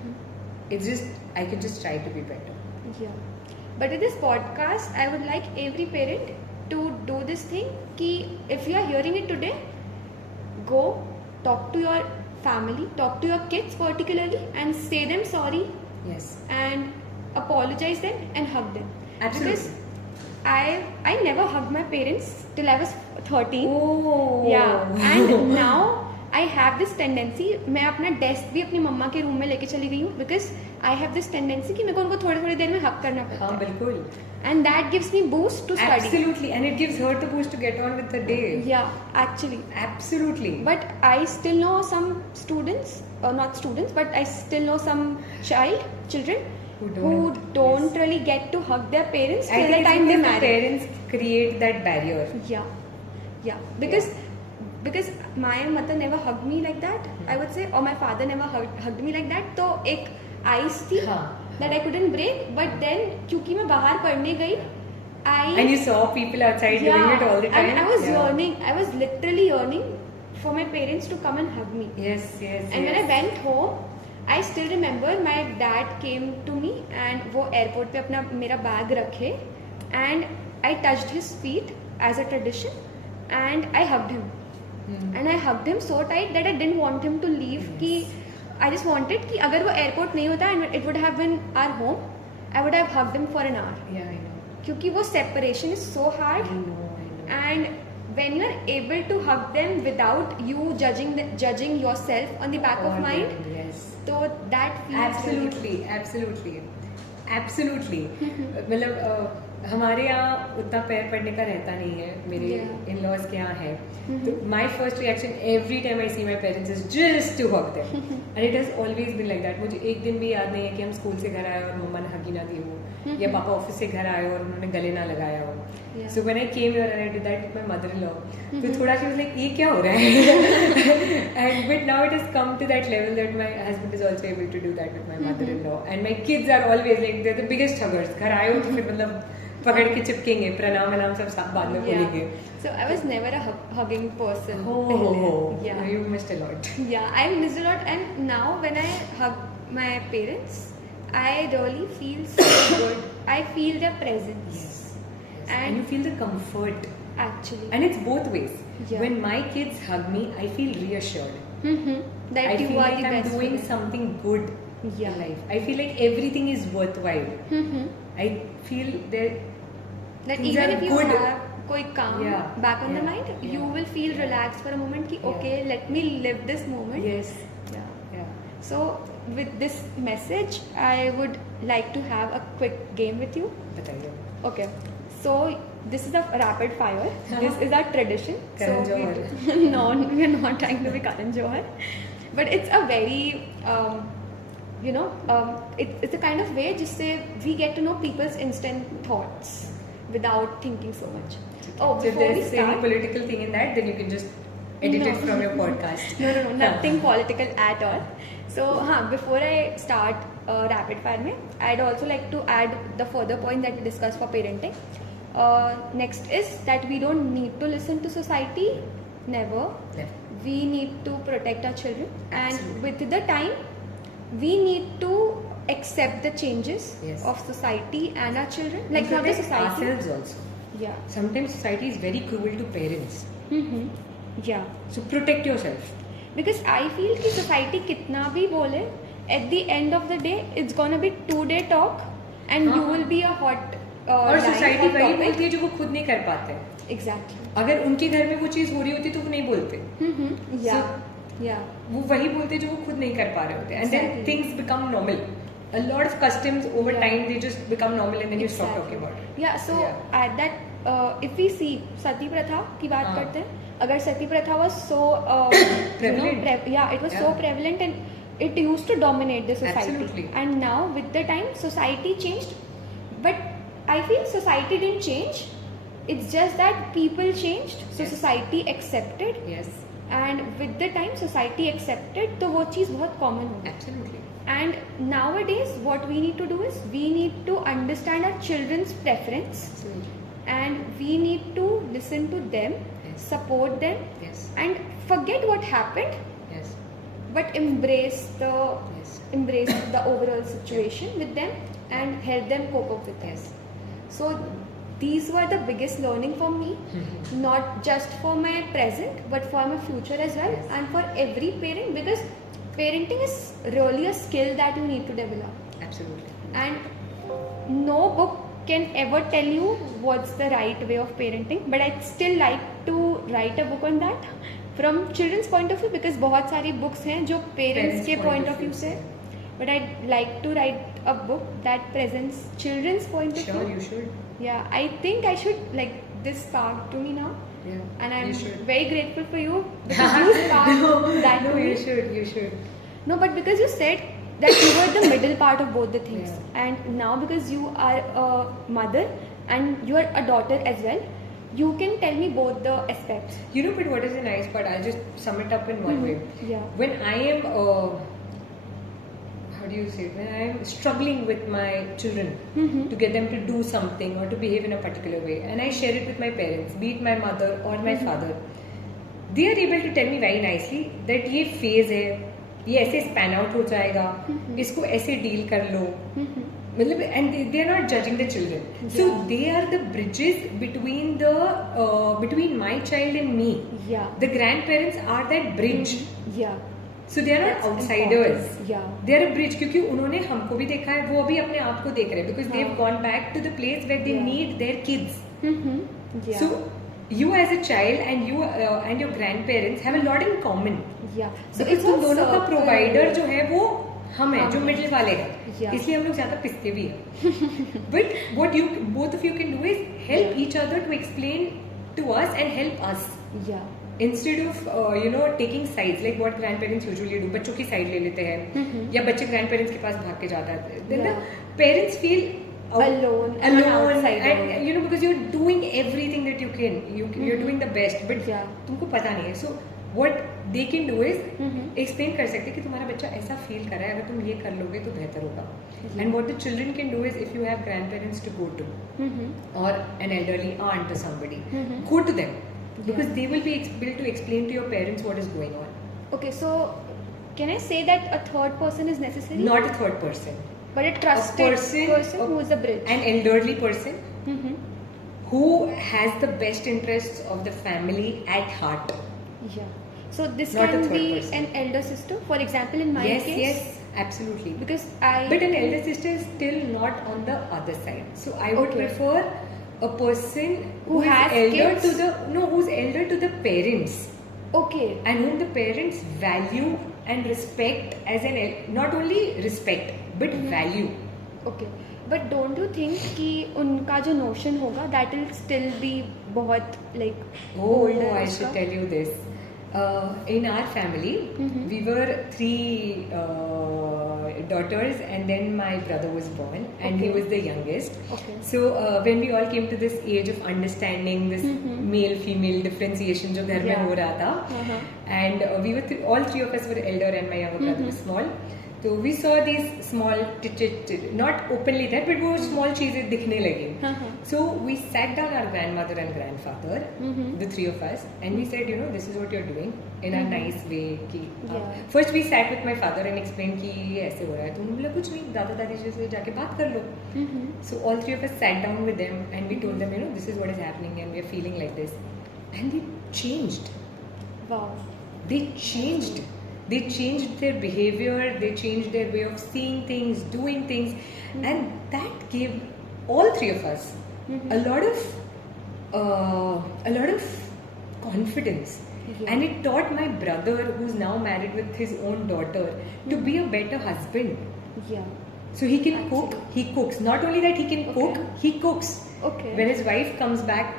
It's just, I can just try to be better. Yeah. But in this podcast, I would like every parent to do this thing कि if you are hearing it today, go talk to your family, talk to your kids particularly, and say them sorry Yes. and apologize them and hug them. Absolutely. Because I never hugged my parents till I was 13. Oh. Yeah. And now I have this tendency, मैं अपना desk भी अपनी मम्मा के room में लेके चली गई हूँ because I have this tendency कि मेरे को उनको थोड़ी देर में हक करना पड़ता हाँ है. बिल्कुल. And that gives me boost to study. Absolutely. And it gives her the boost to get on with the day. Yeah, actually. Absolutely. But I still know some students, or not students, but I still know some children who don't really get to hug their parents I till the think time they the marry. parents create that barrier. Yeah. Because my mother never hugged me like that, I would say, or my father never hugged me like that. तो एक ice थी that I couldn't break. But then क्योंकि मैं बाहर पढ़ने गई, And you saw people outside doing it all the time. And I was yearning. I was literally yearning for my parents to come and hug me. Yes. And when I went home, I still remember my dad came to me and वो airport पे अपना मेरा bag रखे and I touched his feet as a tradition and I hugged him. and I hugged him so tight that I didn't want him to leave. कि I just wanted कि अगर वो airport नहीं होता and it would have been our home, I would have hugged him for an hour. Yeah, I know. क्योंकि वो separation is so hard. I know. And when you are able to hug them without you judging yourself on the back of mind, yes, so that feels absolutely मतलब हमारे यहाँ उतना पैर पड़ने का रहता नहीं है, मेरे इन लॉज के यहाँ है. तो my first reaction every time I see my parents is just to hug them, and it has always been like that. मुझे एक दिन भी याद नहीं है कि हम स्कूल से घर आए और मम्मा ने हगी ना दी हो, या पापा ऑफिस से घर आए और उन्होंने गले ना लगाया हो. So when I came here and I did that with my mother in law, तो थोड़ा सा लाइक ये क्या हो रहा है. And but now it has come to that level that my husband is also able to do that with my mother in law, and my kids are always like they are the biggest huggers. घर आए हो तो फिर मतलब पकड़ के चिपकेंगे, प्रणाम वनाम सब साथ बाद में बोलेंगे. So I was never a hugging person. Yeah, you missed a lot. Yeah, I missed a lot, and now when I hug my parents, I really feel so good. I feel their presence. Yes. And you feel the comfort. Actually. And it's both ways. Yeah. When my kids hug me, I feel reassured. That I you feel are like the I'm best doing friend. something good in life. I feel like everything is worthwhile. I feel that things even are if you good. have koi calm back on the mind, you will feel relaxed for a moment ki okay, let me live this moment. Yes. Yeah. So with this message, I would like to have a quick game with you. बताइए. Okay. So this is a rapid fire. This is our tradition. Karan Johar. No, we are not trying to be Karan Johar. But it's a very it's a kind of way जिससे we get to know people's instant thoughts without thinking so much. So if there's any political thing in that, then you can just edit it from your podcast. No, nothing political at all. So before I start rapid fire में, I'd also like to add the further point that we discussed for parenting. Next is that we don't need to listen to society. Never. We need to protect our children, and with the time we need to accept the changes of society and our children, like not the society, ourselves also. Yeah. Sometimes society is very cruel to parents. Yeah. So protect yourself. Because I feel कि society कितना भी बोले, at the end of the day it's gonna be 2-day talk and you will be a hot और society वही बोलती है जो वो खुद नहीं कर पाते. Exactly. अगर उनके घर में वो चीज हो रही होती तो वो नहीं बोलते. Yeah. वो वही बोलते जो वो खुद नहीं कर पा रहे होते. And then things become normal. A lot of customs over time they just become normal and then you stop talking about it. Yeah. So at that if we see सती प्रथा की बात करते हैं, अगर सती प्रथा was so prevalent. It was so prevalent and it used to dominate the society. Absolutely. And now with the time society changed, but I feel society didn't change. It's just that people changed, so society accepted. Yes. And with the time society accepted, तो वो चीज़ बहुत common हो गई. Absolutely. And nowadays what we need to do is we need to understand our children's preference. Absolutely. And we need to listen to them, support them, and forget what happened. Yes. But embrace the overall situation with them and help them cope up with it. So these were the biggest learning for me, not just for my present but for my future as well, and for every parent, because parenting is really a skill that you need to develop. Absolutely. And no book can ever tell you what's the right way of parenting, but I'd still like to write a book on that from children's point of view, because बहुत सारी books हैं जो parents के point of view से, but I'd like to write a book that presents children's point of view. Sure, you should. Yeah, I think I should, like, this sparked to me now. Yeah. And I'm very grateful for you because you sparked that to me. You should. No, but because you said that you were the middle part of both the things. And now because you are a mother and you are a daughter as well, you can tell me both the aspects. You know, but what is the nice part? I'll just sum it up in one way. Yeah. When I am how do you say it? When I am struggling with my children to get them to do something or to behave in a particular way, and I share it with my parents, be it my mother or my father, they are able to tell me very nicely that ये phase है, ये ऐसे span out हो जाएगा, इसको ऐसे deal कर लो. मतलब and they are not judging the children. So Yeah. they are the bridges between my child and me. Yeah. The grandparents are that bridge. Yeah. So they are not That's outsiders. important. Yeah. They are a bridge क्योंकि उन्होंने हमको भी देखा है, वो अभी अपने आप को देख रहे हैं because they've हाँ. gone back to the place where they Yeah. need their kids. Mm-hmm. Yeah. So you as a child and you and your grandparents have a lot in common. yeah. So because तुम दोनों का provider जो है वो हम है, जो हम मिडिल वाले हैं, Yeah. इसलिए हम लोग ज्यादा पिसते भी हैं. But what you both of you can do is help each other to explain to us and help us. Yeah. Instead of taking sides like what grandparents usually do, बच्चों की साइड ले लेते हैं या बच्चे grandparents के पास भाग के जाता है. Then the parents feel Alone and an outsider. and because you're doing everything that you can, you're doing the best, but Yeah. तुमको पता नहीं है. So what they can do is Mhm. explain कर सकते हैं कि तुम्हारा बच्चा ऐसा फील कर रहा है, अगर तुम ये कर लोगे तो बेहतर होगा. Yeah. And what the children can do is, if you have grandparents to go to Mm-hmm. or an elderly aunt or somebody, Mhm. go to them because Yeah. they will be able to explain to your parents what is going on. Okay, so can I say that a third person is necessary? Not a third person, But a trusted person a- who is the bridge. an elderly person Mm-hmm. who has the best interests of the family at heart. Yeah. So this Not a can third be person. an elder sister, for example, in my Yes, case. yes, absolutely. Because I. But an elder sister is still not on the other side. So I would Okay. prefer a person Who is has elder kids? who's elder to the parents Okay. and whom the parents value and respect as not only respect but Mhm. value. Okay. But don't you think कि उनका जो notion होगा that will still be बहुत like older I उसका? should tell you this. In our family, Mhm. we were 3 daughters, and then my brother was born, and he Okay. was the youngest. Okay. So when we all came to this age of understanding this Mhm. male-female differentiation जो घर में Yeah. हो रहा था, Uh-huh. and we were all 3 of us were elder, and my younger brother was small. So we saw these small, not openly that, but वो small चीजें दिखने लगी. Uh-huh. So we sat down our grandmother and grandfather, Mhm. the 3 of us, and we said, this is what you're doing in a nice way. कि Yeah. First we sat with my father and explained कि ये ऐसे हो रहा है, तो उन्होंने बोला कुछ नहीं, दादा दादी जी से जाके बात कर लो. Mm-hmm. So all 3 of us sat down with them and we told them, this is what is happening and we are feeling like this, and they changed. Wow. They changed. They changed their behavior, they changed their way of seeing things, doing things, and that gave all 3 of us Mhm. a lot of confidence. Yeah. And it taught my brother, who's now married with his own daughter, to be a better husband. Yeah. So he can cook, Absolutely. he cooks. Not only that he can cook, Okay. he cooks. Okay. When his wife comes back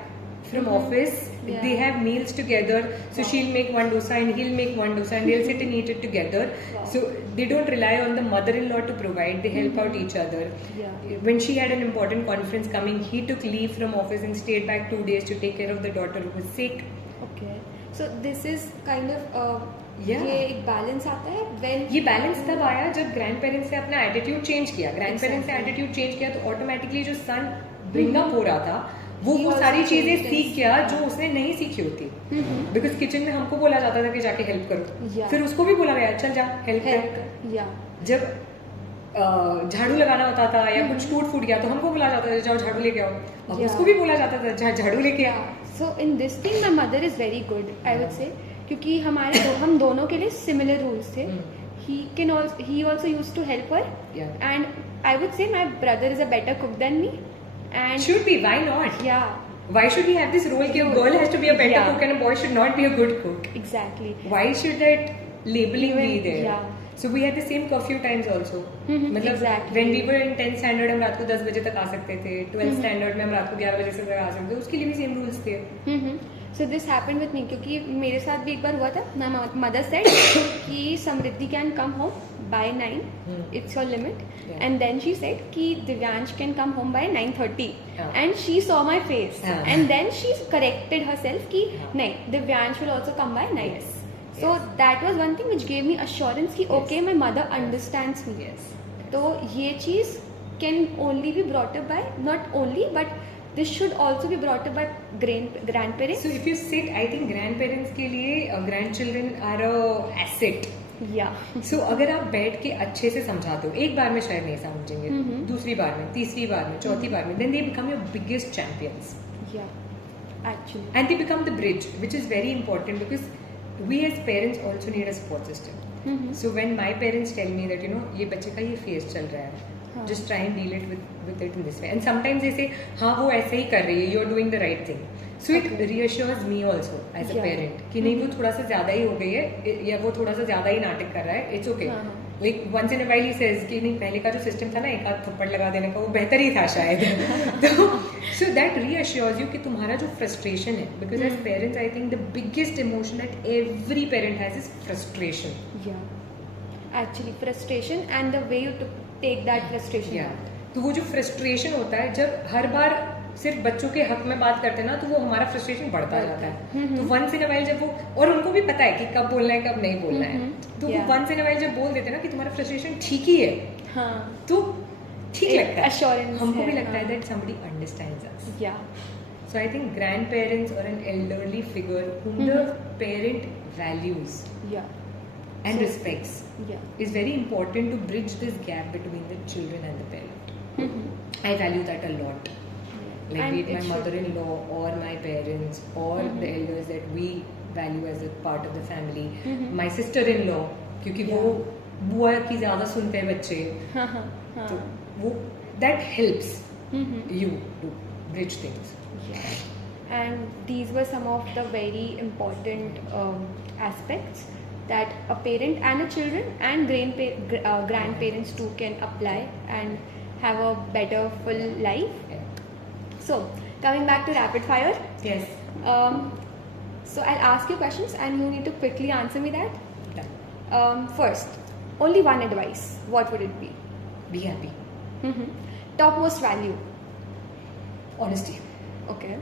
from Mhm. office, Yeah. they have meals together. So Wow. she'll make one dosa and he'll make one dosa and they'll sit and eat it together. Wow. So they don't rely on the mother-in-law to provide, they help out each other. Yeah. When she had an important conference coming, he took leave from office and stayed back 2 days to take care of the daughter who was sick. Okay. So this is kind of Yeah. ये एक balance आता है when ये balance तब आया जब grand parents ने अपना एटीट्यूड चेंज किया. ग्रैंड पेरेंट्स ने Exactly. एटीट्यूड चेंज किया तो ऑटोमेटिकली जो सन ब्रिंग अप हो रहा था वो He also सारी चीजें changed सीख his- गया जो उसने नहीं सीखी होती. Mhm. बिकॉज किचन में हमको बोला जाता था कि जाके हेल्प करो. Yeah. फिर उसको भी बोला गया चल जा हेल्प help कर. yeah. जब झाड़ू लगाना होता था या कुछ टूट गया तो हमको बोला जाता था जाओ झाड़ू लेके आओ. अब Yeah. उसको भी बोला जाता था जा झाड़ू लेके आ. So in this thing my mother is very good I would say क्योंकि हम दोनों के लिए similar rules थे. He also used to help her. Yeah. And I would say my brother is a better cook than me. And Should be, why not? yeah, Why should we have this role कि a girl has to be a better Yeah. cook and a boy should not be a good cook? exactly. Why should that labeling be Even- there? yeah. So we had the same curfew times also. मतलब Exactly. when we were in 10th standard हम रात को 10 बजे तक आ सकते थे. 12th standard में हम रात को 11 बजे से तक आ सकते थे. उसके लिए भी सेम रूल्स थे. So this happened with me क्योंकि मेरे साथ भी एक बार हुआ था. My mother said कि समृद्धि can come home by 9. It's your limit. Yeah. And then she said कि Divyansh can come home by 9:30. Yeah. And she saw my face. Yeah. And then she corrected herself कि नहीं Divyansh will also come by 9. Yes. So that was one thing which gave me assurance कि Yes. okay my mother understands me. Yes. तो ये चीज़ can only be brought up by not only but this should also be brought up by grandparents. So if you sit, I think grandparents के लिए grandchildren are a asset. Yeah. सो अगर आप बैठ के अच्छे से समझाते हो, एक बार में शायद नहीं समझेंगे, दूसरी बार में, तीसरी बार में, चौथी बार में, then they become your biggest champions. Yeah. Actually. And they become the bridge, which is very important because we as parents also need a support system. So when my parents tell me that ये बच्चे का ये phase चल रहा है, just try and deal it with it in this way. And sometimes they say हाँ वो ऐसे ही कर रही है, you're doing the right thing. So it reassures me also as a parent कि नहीं वो थोड़ा सा ज्यादा ही हो गई है या वो थोड़ा सा ज्यादा ही नाटक कर रहा है. It's okay. Like once in a while he says कि नहीं पहले का जो सिस्टम था ना एक आध थप्पड़ लगा देने का वो बेहतर ही था शायद. तो so that reassures you कि तुम्हारा जो frustration है, because as parents I think the biggest emotion that every parent has is frustration. Yeah. Actually, frustration and the way you take that frustration. Yeah. तो वो जो frustration होता है जब हर बार सिर्फ बच्चों के हक में बात करते हैं ना तो वो हमारा फ्रस्ट्रेशन बढ़ता जाता है. तो वंस इन अ वाइल जब वो, और उनको भी पता है कि कब बोलना है कब नहीं बोलना है, तो वो वंस इन अ वाइल जब बोल देते हैं ना कि तुम्हारा फ्रस्ट्रेशन ठीक ही है, तो ठीक लगता है. Assurance हमको भी है, लगता है that somebody understands us. Yeah. So I think grandparents or an elderly figure whom the parent values Yeah. and respects Yeah. is very important to bridge this gap between the children and the parent. I value that a lot. Like And be it my it should mother-in-law or my parents or the elders that we value as a part of the family. My sister-in-law, क्योंकि वो बुआ की ज़्यादा सुनते हैं बच्चे, तो वो that helps you to bridge things. Yeah. And these were some of the very important aspects that a parent and a children and grandparents too can apply and have a better full life. Yeah. So, coming back to rapid fire. Yes. So I'll ask you questions and you need to quickly answer me that. Yeah. First, only one advice. What would it be? Be happy. Topmost value. Honesty. Okay.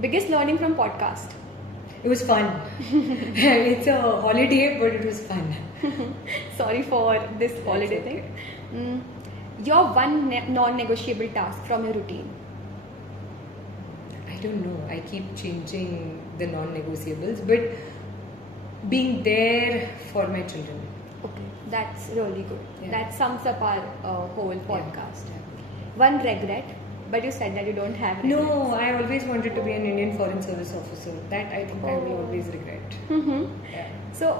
Biggest learning from podcast. It was fun. It's a holiday, but it was fun. Sorry for this holiday okay. thing. Your one non-negotiable task from your routine. I don't know. I keep changing the non-negotiables, but being there for my children. Okay, that's really good. Yeah. That sums up our whole podcast. Yeah. One regret, but you said that you don't have regrets. No, I always wanted to be an Indian Foreign Service officer. That I think I will always regret. Yeah. So,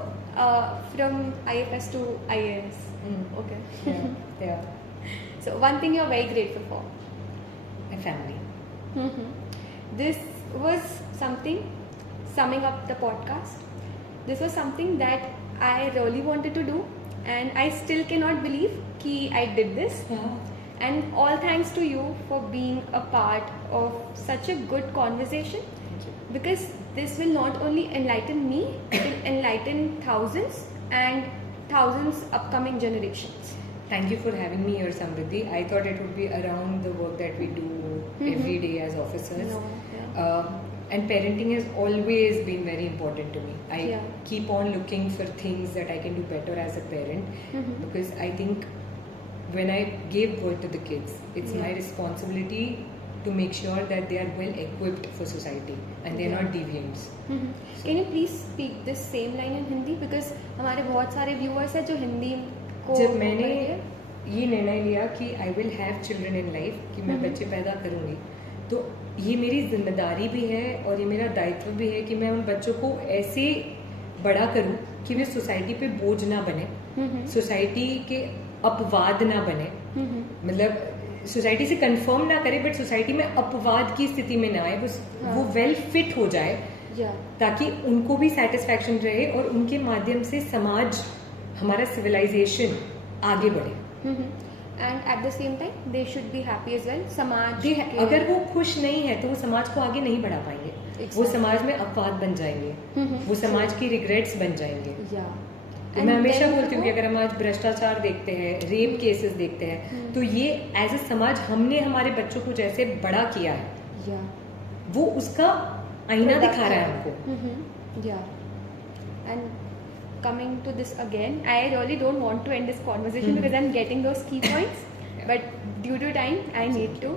from IFS to IAS. Okay. Yeah. Yeah. So, one thing you're very grateful for. My family. This was something, summing up the podcast, this was something that I really wanted to do and I still cannot believe that I did this. Yeah. And all thanks to you for being a part of such a good conversation, because this will not only enlighten me, it will enlighten thousands and thousands upcoming generations. Thank you for having me here, Samriddhi. I thought it would be around the work that we do every day as officers. No, yeah. And parenting has always been very important to me. I Yeah. keep on looking for things that I can do better as a parent, because I think when I gave birth to the kids, it's my Yeah. responsibility to make sure that they are well equipped for society and they are Yeah. not deviants. Can you please speak this same line in Hindi, because हमारे बहुत सारे viewers हैं जो हिंदी को जब मैंने पढ़ते ये निर्णय लिया कि I will have children in life, कि मैं बच्चे पैदा करूँगी, तो ये मेरी जिम्मेदारी भी है और ये मेरा दायित्व भी है कि मैं उन बच्चों को ऐसे बड़ा करूँ कि वे सोसाइटी पे बोझ ना बने, सोसाइटी के अपवाद ना बने, मतलब सोसाइटी से कंफर्म ना करे बट सोसाइटी में अपवाद की स्थिति में ना आए, वो वेल फिट हो जाए, ताकि उनको भी सेटिस्फैक्शन रहे और उनके माध्यम से समाज, हमारा सिविलाइजेशन आगे बढ़े. And at the same time they should be happy as well. समाज अगर वो खुश नहीं है तो वो समाज को आगे नहीं बढ़ा पाएंगे. वो समाज में अपवाद बन जाएंगे, वो समाज की रिग्रेट्स बन जाएंगे. तो मैं हमेशा बोलती हूँ कि अगर हम आज भ्रष्टाचार देखते हैं, रेप केसेस देखते हैं, तो ये एज ए समाज हमने हमारे बच्चों को जैसे बड़ा किया है, वो उसका आईना दिखा रहा है हमको. And coming to this again, I really don't want to end this conversation because I'm getting those key points, but due to time I need to.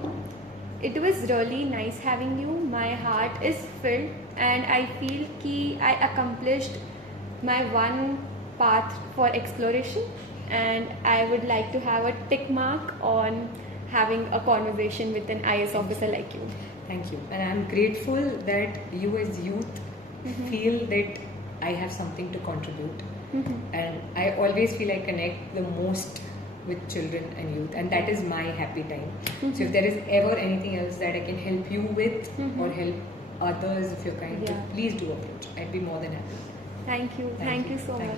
It was really nice having you. My heart is filled and I feel कि I accomplished my one path for exploration, and I would like to have a tick mark on having a conversation with an IAS officer like you. Thank you. And I'm grateful that you as youth feel that I have something to contribute. And I always feel I connect the most with children and youth, and that is my happy time. So if there is ever anything else that I can help you with or help others if you're kind to, please do approach. I'd be more than happy. Thank you. Thank you so much.